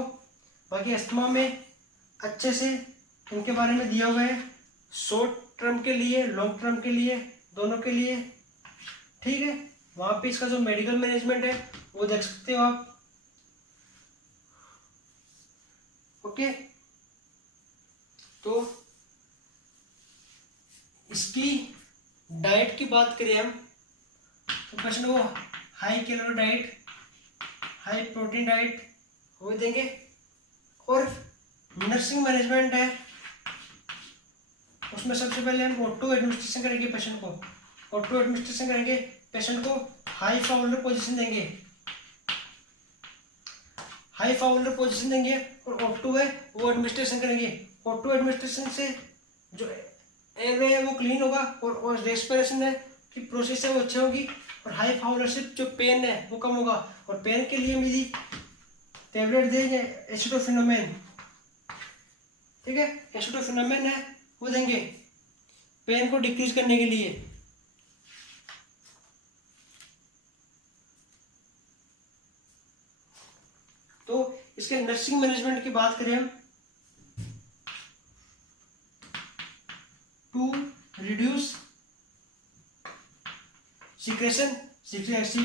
बाकी अस्थमा में अच्छे से इनके बारे में दिया हुआ है, शॉर्ट टर्म के लिए, लॉन्ग टर्म के लिए, दोनों के लिए, ठीक है। वहां पे इसका जो मेडिकल मैनेजमेंट है वो देख सकते हो आप, ओके। तो इसकी डाइट की बात करें हम तो पेशेंट को high calorie diet, high protein diet वो देंगे। और नर्सिंग मैनेजमेंट है, उसमें सबसे पहले हम O2 एडमिनिस्ट्रेशन करेंगे पेशेंट को। O2 एडमिनिस्ट्रेशन करेंगे, पेशेंट को हाई फाउलर पोजीशन देंगे, और O2 है वो एडमिनिस्ट्रेशन करेंगे। O2 एडमिनिस्ट्रेशन से जो एयर है वो क्लीन होगा और रेस्पिरेशन है की प्रोसेस है वो अच्छा होगी, और हाई फाउलर से जो पेन है वो कम होगा। और पेन के लिए मेरी टेबलेट देंगे एसिडोफिनोमेन, ठीक है। एसिडोफिनोमेन है वो देंगे पेन को डिक्रीज करने के लिए। तो इसके नर्सिंग मैनेजमेंट की बात करें हम, टू रिड्यूस सीक्रेशन,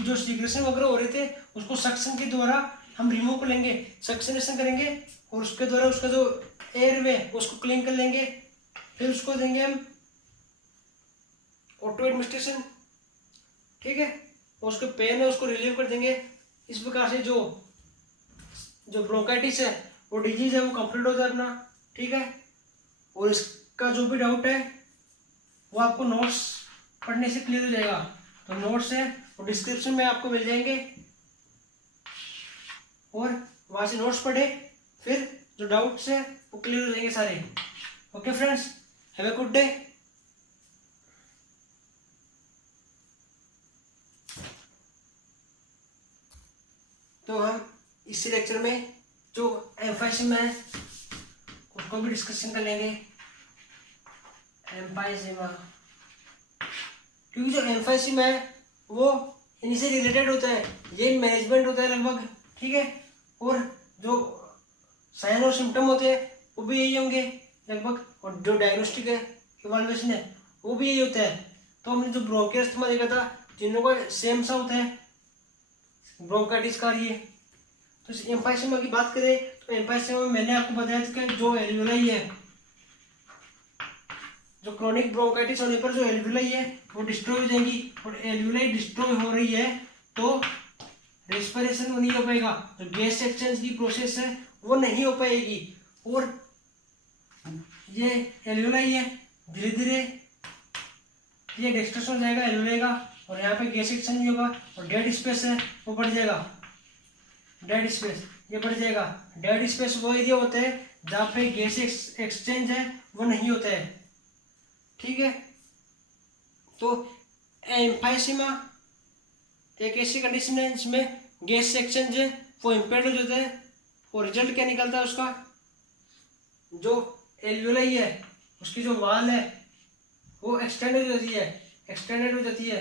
जो सीक्रेशन वगैरह हो रहे थे उसको सक्शन के द्वारा हम रिमूव कर लेंगे, सक्शनेशन करेंगे, और उसके द्वारा उसका जो एयरवे उसको क्लीन कर लेंगे। फिर उसको देंगे हम O2 एडमिनिस्ट्रेशन, ठीक है। और उसके पेन है उसको रिलीव कर देंगे। इस प्रकार से जो ब्रोंकाइटिस है वो डिजीज है वो कंप्लीट हो जाए अपना, ठीक है। और इसका जो भी डाउट है वो आपको नोट्स पढ़ने से क्लियर हो जाएगा। तो नोट्स है वो डिस्क्रिप्शन में आपको मिल जाएंगे, और वहां से नोट्स पढ़े, फिर जो डाउट्स है वो क्लियर हो जाएंगे सारे। Okay friends, have a good day. तो हम इसी लेक्चर में जो एम्फाइसीमा है उसको भी डिस्कशन कर लेंगे। एम्फाइसीमा, क्योंकि जो एम्फाइसीमा है वो इन्हीं से रिलेटेड होता है, ये मैनेजमेंट होता है लगभग, ठीक है। और जो साइन और सिम्टम होते हैं वो भी यही होंगे लगभग, और जो डायग्नोस्टिक है, इवैल्यूएशन है वो भी यही होता है। तो हमने जो ब्रोंकियल अस्थमा देखा था, तीनों का सेम सा होता है ब्रोंकाइटिस का ये। तो इस एम्फाइसेमा की बात करें तो एम्फाइसेमा में मैंने आपको बताया था कि जो एल्वियोलाई है, जो क्रोनिक ब्रोंकाइटिस होने पर जो एल्वियोलाई है वो डिस्ट्रॉय हो जाएंगी, और एल्वियोलाई डिस्ट्रॉय हो रही है तो रेस्पिरेशन नहीं हो पाएगा, जो गैस एक्सचेंज की प्रोसेस है वो नहीं हो पाएगी, और ये एल्वियोलाई है धीरे धीरे ये डिस्ट्रक्शन हो जाएगा एल्वियोलाई का, और यहाँ पे गैस एक्सचेंज नहीं होगा, और डेड स्पेस है वो बढ़ जाएगा, डेड स्पेस ये बढ़ जाएगा। डेड स्पेस वो एरिया होता है जहाँ पे गैस एक्सचेंज है वो नहीं होता है, ठीक है। तो एम्फाइसीमा एक ऐसी कंडीशन है जिसमें गैस एक्सचेंज है वो इम्पेयर हो जाता है, और रिजल्ट क्या निकलता है उसका, जो एल्वियोलाई है उसकी जो वाल है वो एक्सटेंडेड हो जाती है, एक्सटेंडेड हो जाती है,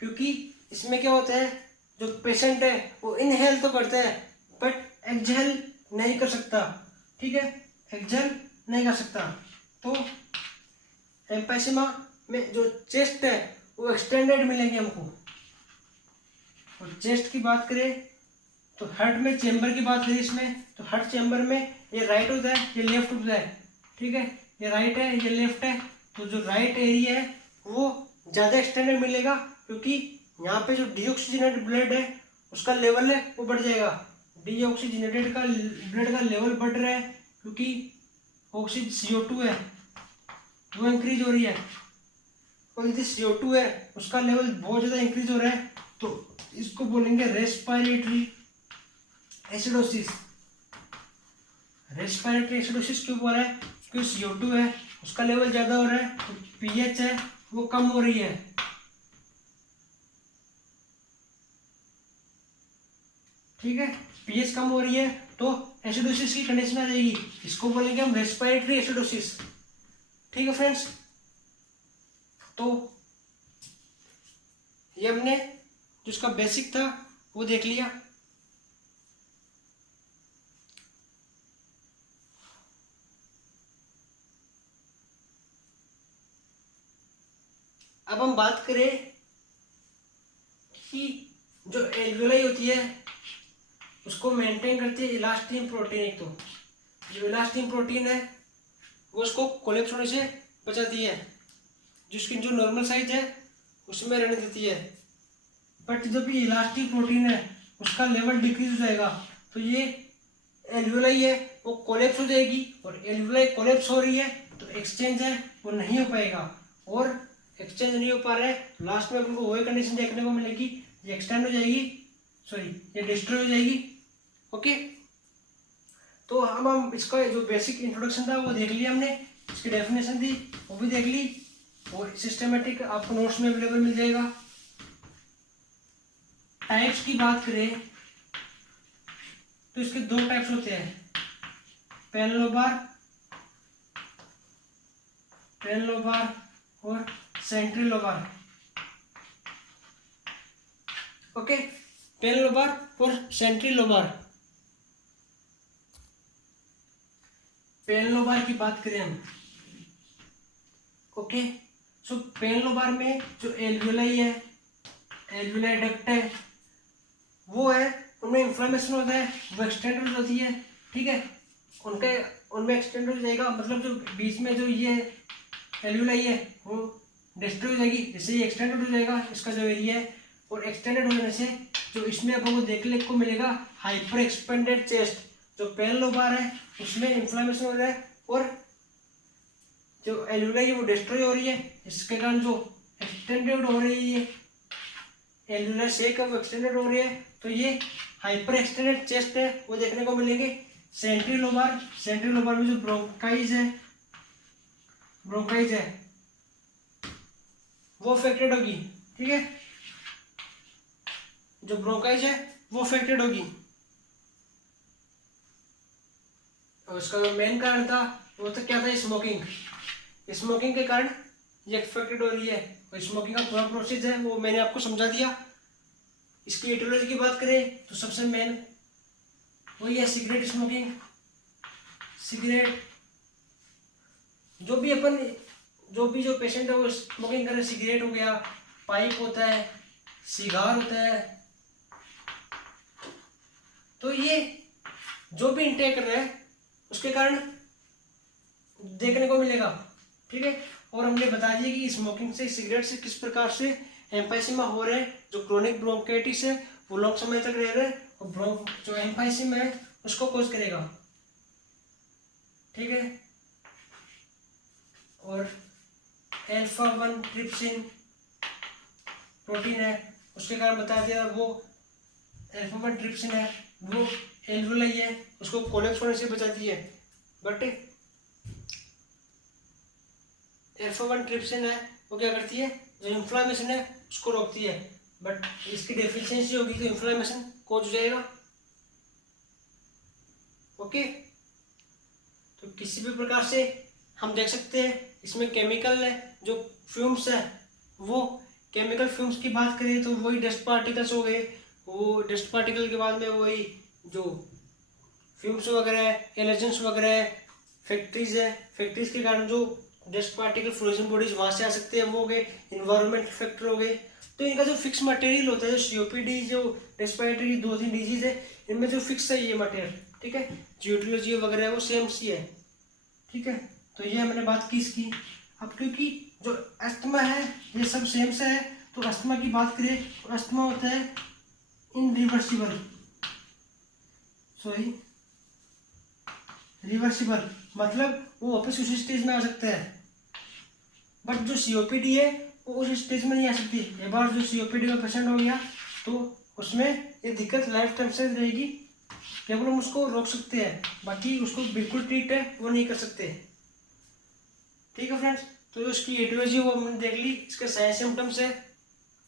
क्योंकि इसमें क्या होता है जो पेशेंट है वो इनहेल तो करता है बट एक्सहेल नहीं कर सकता, ठीक है, एक्सहेल नहीं कर सकता। तो एम्फाइसीमा में जो चेस्ट है वो एक्सटेंडेड मिलेंगे हमको। और चेस्ट की बात करें तो हार्ट में चेंबर की बात करें इसमें, तो हार्ट चेंबर में ये राइट होता है ये लेफ्ट होता है, ठीक है, ये राइट है ये लेफ्ट है, तो जो राइट एरिया है वो ज़्यादा एक्सटेंडेड मिलेगा, क्योंकि यहाँ पे जो डीऑक्सीजनेटेड ब्लड है उसका लेवल है वो बढ़ जाएगा, डीऑक्सीजनेटेड का ब्लड का लेवल बढ़ रहा है क्योंकि ऑक्सीजन CO2 है वो इंक्रीज हो रही है, और यदि CO2 है उसका लेवल बहुत ज़्यादा इंक्रीज हो रहा है तो इसको बोलेंगे रेस्पिरेटरी एसिडोसिस। रेस्पिरेटरी एसिडोसिस क्यों बोल रहा है, क्योंकि CO2 है उसका लेवल ज़्यादा हो रहा है, तो pH है वो कम हो रही है, ठीक है, pH कम हो रही है तो एसिडोसिस की कंडीशन आ जाएगी, इसको बोलेंगे हम रेस्पिरेटरी एसिडोसिस, ठीक है फ्रेंड्स। तो ये हमने जिसका बेसिक था वो देख लिया। अब हम बात करें कि जो एल्वियोलाई होती है उसको मेंटेन करती है इलास्टिन प्रोटीन, एक तो जो इलास्टिन प्रोटीन है वो उसको कोलेप्स होने से बचाती है, जिसकी जो नॉर्मल साइज है उसमें रहने देती है, बट जब ये इलास्टिक प्रोटीन है उसका लेवल डिक्रीज हो जाएगा तो ये एल्वियोलाई है वो कोलेप्स हो जाएगी, और एल्वियोलाई कोलेप्स हो रही है तो एक्सचेंज है वो नहीं हो पाएगा, और एक्सचेंज नहीं हो पा रहा है लास्ट में हमको वही कंडीशन देखने को मिलेगी, ये एक्सटेंड हो जाएगी, सॉरी ये डिस्ट्रॉय हो जाएगी, ओके। तो अब हम इसका जो बेसिक इंट्रोडक्शन था वो देख लिया हमने, इसकी डेफिनेशन थी वो भी देख ली, और सिस्टमेटिक आपको नोट्स में अवेलेबल मिल जाएगा। टाइप्स की बात करें तो इसके दो टाइप्स होते हैं, पेनलोबार और सेंट्रल लोबार, ओके, पेनलोबार और सेंट्रल लोबार। पेनलोबार की बात करें हम, ओके, सो पेनलोबार में जो एल्वियोलाई है, एल्वियोलाई डक्ट है वो है, उनमें इंफ्लेमेशन होता है वो एक्सटेंड हो जाती है, ठीक है, उनमें एक्सटेंड हो जाएगा, मतलब जो बीच में जो ये एल्वियोलाई है वो डिस्ट्रॉय हो जाएगी, जैसे ये एक्सटेंडेड हो जाएगा इसका जो एरिया है, और एक्सटेंडेड हो जाने से जो इसमें आपको देखने को मिलेगा हाइपर एक्सपेंडेड चेस्ट, जो पेनलोबार है उसमें इंफ्लेमेशन हो रहा है और जो एल्वियोलाई है वो डिस्ट्रॉय हो रही है, इसके कारण जो एक्सटेंडेड हो रही है एल्वियोलाई शेक है वो एक्सटेंडेड हो रही है, तो ये हाइपर एक्सटेंडेड चेस्ट है वो देखने को मिलेंगे। सेंट्रल लोबार में जो ब्रोंकाइज है वो अफेक्टेड होगी, ठीक है, जो ब्रोंकाइज है वो अफेक्टेड होगी, और उसका जो मेन कारण था वो तो क्या था, स्मोकिंग के कारण ये अफेक्टेड हो रही है, और स्मोकिंग का पूरा प्रोसेस है वो मैंने आपको समझा दिया। इसकी एटियोलॉजी की बात करें तो सबसे मेन वही है सिगरेट स्मोकिंग, सिगरेट जो पेशेंट है वो स्मोकिंग कर रहे, सिगरेट हो गया, पाइप होता है, सिगार होता है, तो ये जो भी इंटेक कर रहा है उसके कारण देखने को मिलेगा, ठीक है। और हमने बता दिया कि स्मोकिंग से, सिगरेट से किस प्रकार से एम्फाइसीमा हो रहे हैं। जो क्रोनिक ब्रोंकाइटिस है वो लंबे समय तक रह रहा है, और जो एम्फाइसीमा है उसको कॉज करेगा, ठीक है। और अल्फा-1 ट्रिप्सिन प्रोटीन है, उसके कारण बता दिया, वो अल्फा-1 ट्रिप्सिन है, वो एल्वुलाई है, उसको कोलैप्स होने से बचाती है। बट अल्फा-1 ट्रिप्सिन है वो क्या करती है, जो इन्फ्लामेशन है उसको रोकती है। बट इसकी डेफिशिएंसी होगी तो इन्फ्लामेशन कॉज हो जाएगा, ओके। तो किसी भी प्रकार से हम देख सकते हैं इसमें केमिकल है, जो फ्यूम्स है, वो केमिकल फ्यूम्स की बात करें तो वही डस्ट पार्टिकल्स हो गए। वो डस्ट पार्टिकल के बाद में वही जो फ्यूम्स वगैरह है, एलर्जेंस वगैरह है, फैक्ट्रीज है, फैक्ट्रीज के कारण जो डस्ट पार्टिकल फ्लोरेसेंट बॉडीज वहां से आ सकते हैं, वो हो गए। इन्वायरमेंटल फैक्टर हो गए। तो इनका जो फिक्स मटेरियल होता है, जो सीओपीडी, जो रेस्पिरेटरी 2-3 डिजीज है, इनमें जो फिक्स है ये मटेरियल, ठीक है। जियोटोलॉजी वगैरह है वो सेम सी है, ठीक है। तो ये मैंने बात की इसकी। अब क्योंकि जो अस्थमा है ये सब सेम से है, तो अस्थमा की बात करें तो अस्थमा होता है इनरिवर्सिबल, सॉरी रिवर्सिबल, मतलब वो वापस उसी स्टेज में आ सकता है। बट जो सीओपीडी है वो उस स्टेज में नहीं आ सकती। एक बार जो सीओपीडी का पेशेंट हो गया तो उसमें ये दिक्कत लाइफ टाइम से रहेगी। केवल हम उसको रोक सकते हैं, बाकी उसको बिल्कुल ट्रीट है वो नहीं कर सकते, ठीक है फ्रेंड्स। तो जो इसकी एटियोलॉजी वो हमने देख ली, इसके साइन सिम्टम्स है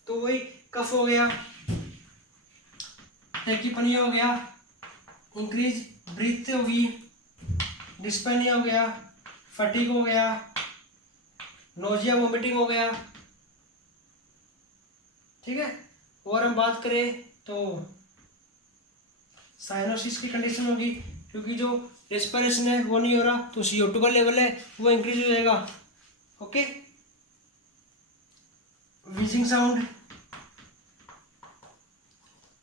तो वही कफ हो गया, टैकीपनिया हो गया, इंक्रीज ब्रीथ होगी, डिस्पेनिया हो गया, फटीग हो गया, नोजिया वोमिटिंग हो गया, ठीक है। और हम बात करें तो साइनोसिस की कंडीशन होगी, क्योंकि जो रेस्पिरेशन है वो नहीं हो रहा, तो CO2 का लेवल है वो इंक्रीज हो जाएगा, ओके। व्हीजिंग साउंड,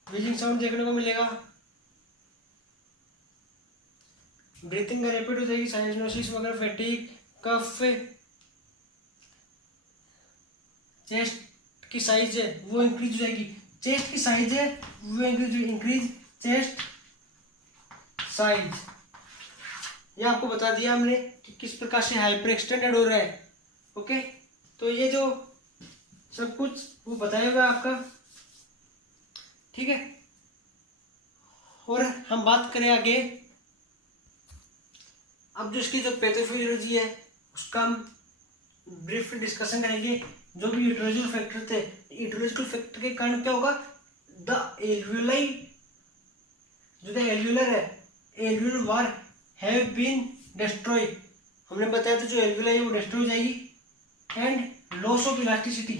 व्हीजिंग साउंड देखने को मिलेगा। ब्रीथिंग रैपिड हो जाएगी, साइनोसिस वगैरह, फैटिग, कफ, चेस्ट की साइज है वो इंक्रीज हो जाएगी, चेस्ट की साइज है वो इंक्रीज चेस्ट साइज। ये आपको बता दिया हमने कि किस प्रकार से हाइपर एक्सटेंडेड हो रहा है, ओके। तो ये जो सब कुछ वो बताया हुआ है आपका, ठीक है। और हम बात करें आगे, अब जो इसकी जो पैथोफिजियोलॉजी है उसका हम ब्रीफ डिस्कशन करेंगे। जो भी यूट्रोलॉजिकल फैक्टर थे, यूट्रोलॉजिकल फैक्टर के कारण क्या होगा, द एल्वियोलाई, जो द एल्वियोलर है, एल्वियोलर वाल हैव बीन डिस्ट्रॉय। हमने बताया था जो एल्वियोलाई है वो डिस्ट्रॉय हो जाएगी। एंड लॉस ऑफ इलास्टिसिटी,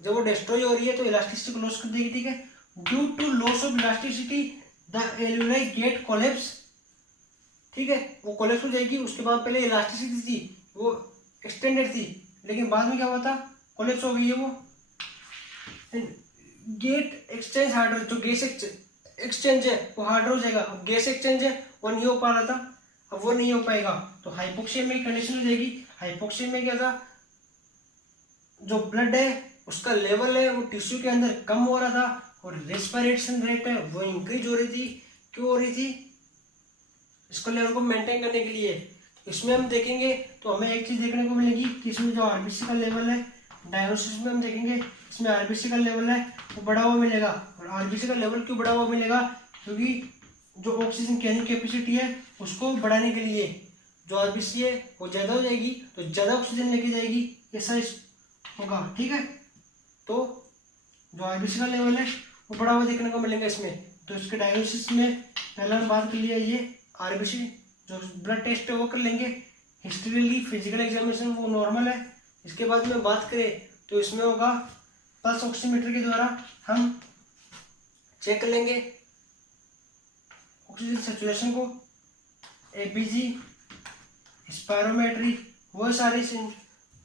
जब वो डिस्ट्रॉय हो रही है तो इलास्टिसिटी को लॉस कर देगी, ठीक है। Due to loss of elasticity the alveoli get collapse, ठीक है, वो कोलैप्स हो जाएगी। उसके बाद पहले इलास्टिसिटी थी वो एक्सटेंडेड थी, लेकिन बाद में क्या हुआ था, कोलैप्स हो गई है वो। गेट एक्सचेंज हार्डर, जो गैस एक्सचेंज है वो हार्डर हो जाएगा। अब गैस एक्सचेंज है वो नहीं हो पा रहा था, अब वो नहीं हो पाएगा, तो हाइपोक्सिया में कंडीशन हो जाएगी। हाइपोक्सिया में क्या था, जो ब्लड है उसका लेवल है वो टिश्यू के अंदर कम हो रहा था, और रेस्पिरेशन रेट है वो इंक्रीज हो रही थी। क्यों हो रही थी, इसको लेवल को मेंटेन करने के लिए। इसमें हम देखेंगे तो हमें एक चीज देखने को मिलेगी कि इसमें जो आरबीसी का लेवल है, डायग्नोसिस में हम देखेंगे इसमें आरबीसी का लेवल है वो बढ़ा हुआ मिलेगा। और आरबीसी का लेवल क्यों बढ़ा हुआ मिलेगा, क्योंकि जो ऑक्सीजन कैरिंग कैपेसिटी है उसको बढ़ाने के लिए जो आरबीसी है वो ज़्यादा हो जाएगी, तो ज़्यादा ऑक्सीजन लेके जाएगी, ऐसा होगा, ठीक है। तो जो आरबीसी का लेवल है वो बढ़ा हुआ देखने को मिलेगा इसमें। तो इसके डायग्नोसिस में पहला हम बात कर लिया, ये आरबीसी जो ब्लड टेस्ट है वो कर लेंगे। हिस्टोरिकली फिजिकल एग्जामिनेशन वो नॉर्मल है। इसके बाद में बात करें तो इसमें होगा पल्स ऑक्सीमीटर के द्वारा हम चेक कर लेंगे ऑक्सीजन सैचुरेशन को। एबीजी, स्पायरोमेट्री, वो सारे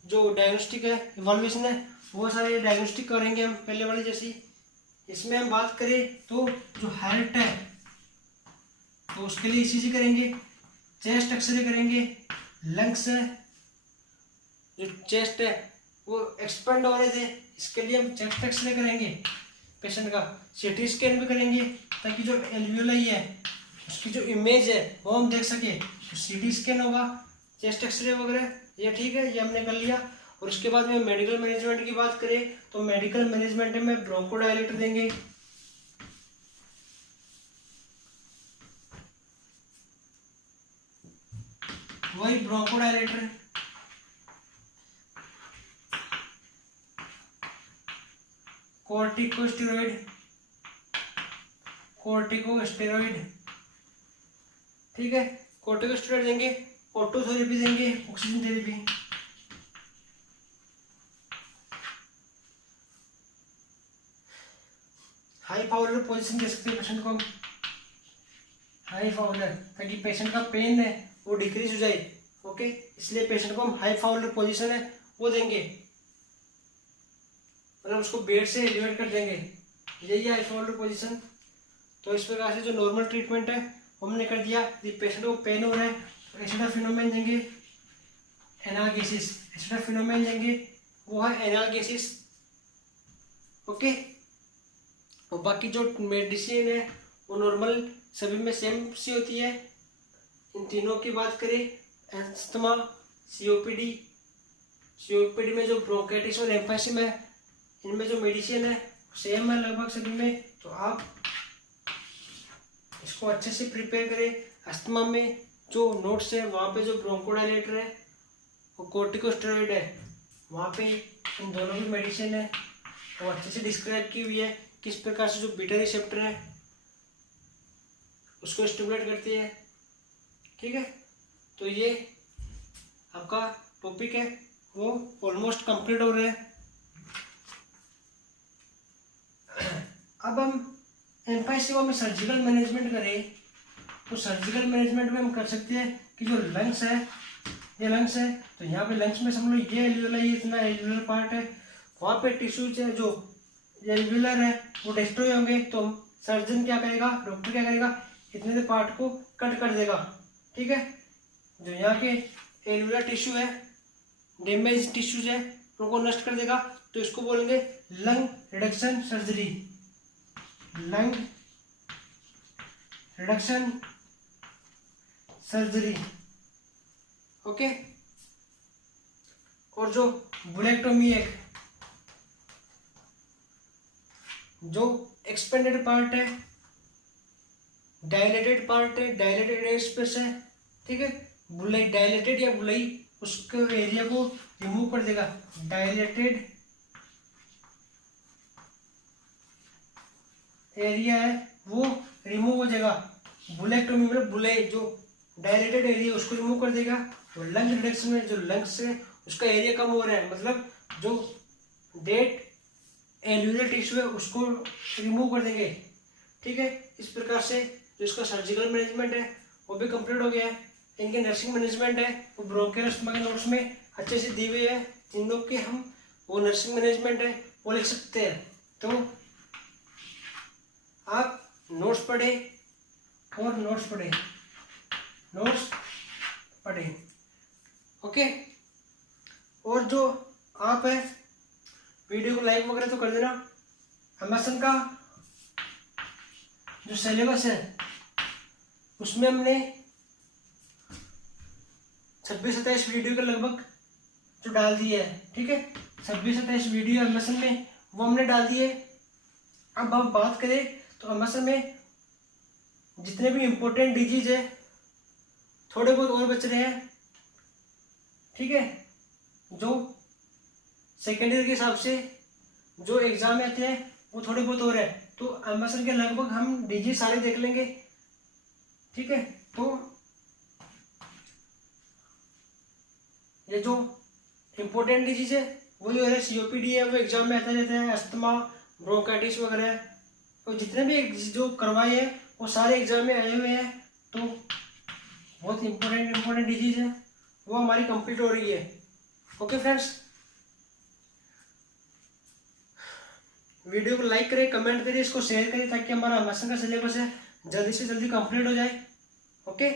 जो डायग्नोस्टिक है, इवैल्यूएशन है, वो सारे डायग्नोस्टिक करेंगे हम पहले वाली जैसी। इसमें हम बात करें तो जो हार्ट है तो उसके लिए ईसीजी करेंगे, चेस्ट एक्सरे करेंगे, लंग्स है, जो चेस्ट है वो एक्सपेंड हो रहे थे, इसके लिए हम चेस्ट एक्सरे करेंगे पेशेंट का, सीटी स्कैन भी करेंगे ताकि जो एल्वियोलाई है उसकी जो इमेज है वो हम देख सके। तो सीटी स्कैन होगा, चेस्ट एक्सरे वगैरह, ये ठीक है, ये हमने कर लिया। और उसके बाद में मेडिकल मैनेजमेंट की बात करें तो मेडिकल मैनेजमेंट में ब्रोंकोडायलेटर देंगे, वही ब्रोंकोडायलेटर, कॉर्टिकोस्टेरॉइड, कॉर्टिकोस्टेरॉइड, ठीक है, कॉर्टिकोस्टेरॉइड देंगे, ऑटोथेरेपी देंगे, oxygen therapy. High Fowler position दे सकते हैं पेशेंट को हम, हाई फाउलर, ताकि पेशेंट का पेन है वो डिक्रीज हो जाए। ओके, इसलिए पेशेंट को हम हाई फाउलर पोजीशन है वो देंगे, मतलब उसको बेड से एलिवेट कर देंगे, यही है हाई फाउलर पोजीशन। तो इस प्रकार से जो नॉर्मल ट्रीटमेंट है हमने कर दिया। यदि पेशेंट को पेन हो रहा है तो एसिटाफिनोमेन देंगे, एनाल्गेसिस, एसिटाफिनोमेन देंगे, वो है एनाल्गेसिस। ओके, और बाकी जो मेडिसिन है वो नॉर्मल सभी में सेम सी होती है। इन तीनों की बात करें, एस्थमा, सीओपीडी, सीओपीडी में जो ब्रोंकाइटिस और एम्फाइसिस है, इनमें जो मेडिसिन है सेम है लगभग सभी में। तो आप इसको अच्छे से प्रिपेयर करें। अस्थमा में जो नोट्स है वहाँ पे जो ब्रोंकोडायलेटर है वो कॉर्टिकोस्टेरॉइड है, वहाँ पे इन दोनों की मेडिसिन है वो अच्छे से डिस्क्राइब की हुई है, किस प्रकार से जो बीटा रिसेप्टर है उसको स्टिमुलेट करती है। ठीक है, तो ये आपका टॉपिक है वो ऑलमोस्ट कंप्लीट हो रहा है। अब हम एम्फाइसिमा में सर्जिकल मैनेजमेंट करें तो सर्जिकल मैनेजमेंट में हम कर सकते हैं कि जो लंग्स है, ये लंग्स है, तो यहाँ पे लंग्स में समझ लो ये एल्वियोलाई, इतना एल्वियोलर पार्ट है, वहाँ पे टिश्यूज है जो एल्वियोलर है वो डिस्ट्रॉय होंगे। तो सर्जन क्या करेगा, डॉक्टर क्या करेगा, इतने से पार्ट को कट कर देगा। ठीक है, जो यहाँ के एल्वियोलर टिश्यू है, डैमेज टिश्यूज है, उनको नष्ट कर देगा। तो इसको बोलेंगे lung reduction surgery, lung reduction surgery. Okay, और जो बुलेक्टोमी है, जो एक्सपेंडेड पार्ट है, डायलेटेड पार्ट है, डायलेटेड स्पेस है, ठीक है, बुलाई डायलेटेड या बुलाई उसके एरिया को रिमूव कर देगा, डायलेटेड एरिया है वो रिमूव हो जाएगा। बुलेक्टोमी में बुलाई जो डायलेटेड एरिया उसको रिमूव कर देगा। और लंग रिडक्शन में जो लंग्स है उसका एरिया कम हो रहा है, मतलब जो डेड एल्वियोलर टिश्यू है उसको रिमूव कर देंगे। ठीक है, इस प्रकार से जो इसका सर्जिकल मैनेजमेंट है वो भी कंप्लीट हो गया है। इनके नर्सिंग मैनेजमेंट है वो ब्रोंकियल अस्थमा के नोट्स में अच्छे से दी हुई है। इन लोग के हम वो नर्सिंग मैनेजमेंट है वो लिख सकते हैं। तो आप नोट्स पढ़े और नोट्स पढ़े, नोट्स पढ़े। ओके, और जो आप है वीडियो को लाइक वगैरह तो कर देना। अमेज़न का जो सिलेबस है उसमें हमने 26-27 वीडियो के लगभग जो डाल दिए है। ठीक है, 26-27 वीडियो अमेज़न में वो हमने डाल दिए। अब हम बात करें तो अमेज़न में जितने भी इम्पोर्टेंट डिजीज है थोड़े बहुत और बच रहे हैं। ठीक है, जो सेकेंडरी के हिसाब से जो एग्जाम में आते हैं वो थोड़े बहुत और है। तो अमेज़न के लगभग हम डिजीज सारे देख लेंगे। ठीक है, तो ये जो इम्पोर्टेंट डिजीज है वही हो रहा है, सीओपीडी है वो एग्जाम में आता रहता है, अस्थमा, ब्रोंकाइटिस वगैरह, तो जितने भी जो करवाए हैं वो सारे एग्जाम में आए हुए हैं। तो बहुत इम्पोर्टेंट डिजीज है वो हमारी कंप्लीट हो रही है। ओके फ्रेंड्स, वीडियो को लाइक करें, कमेंट करें, इसको शेयर करें ताकि हमारा अमेज़न का सिलेबस है जल्दी से जल्दी कंप्लीट हो जाए। ओके।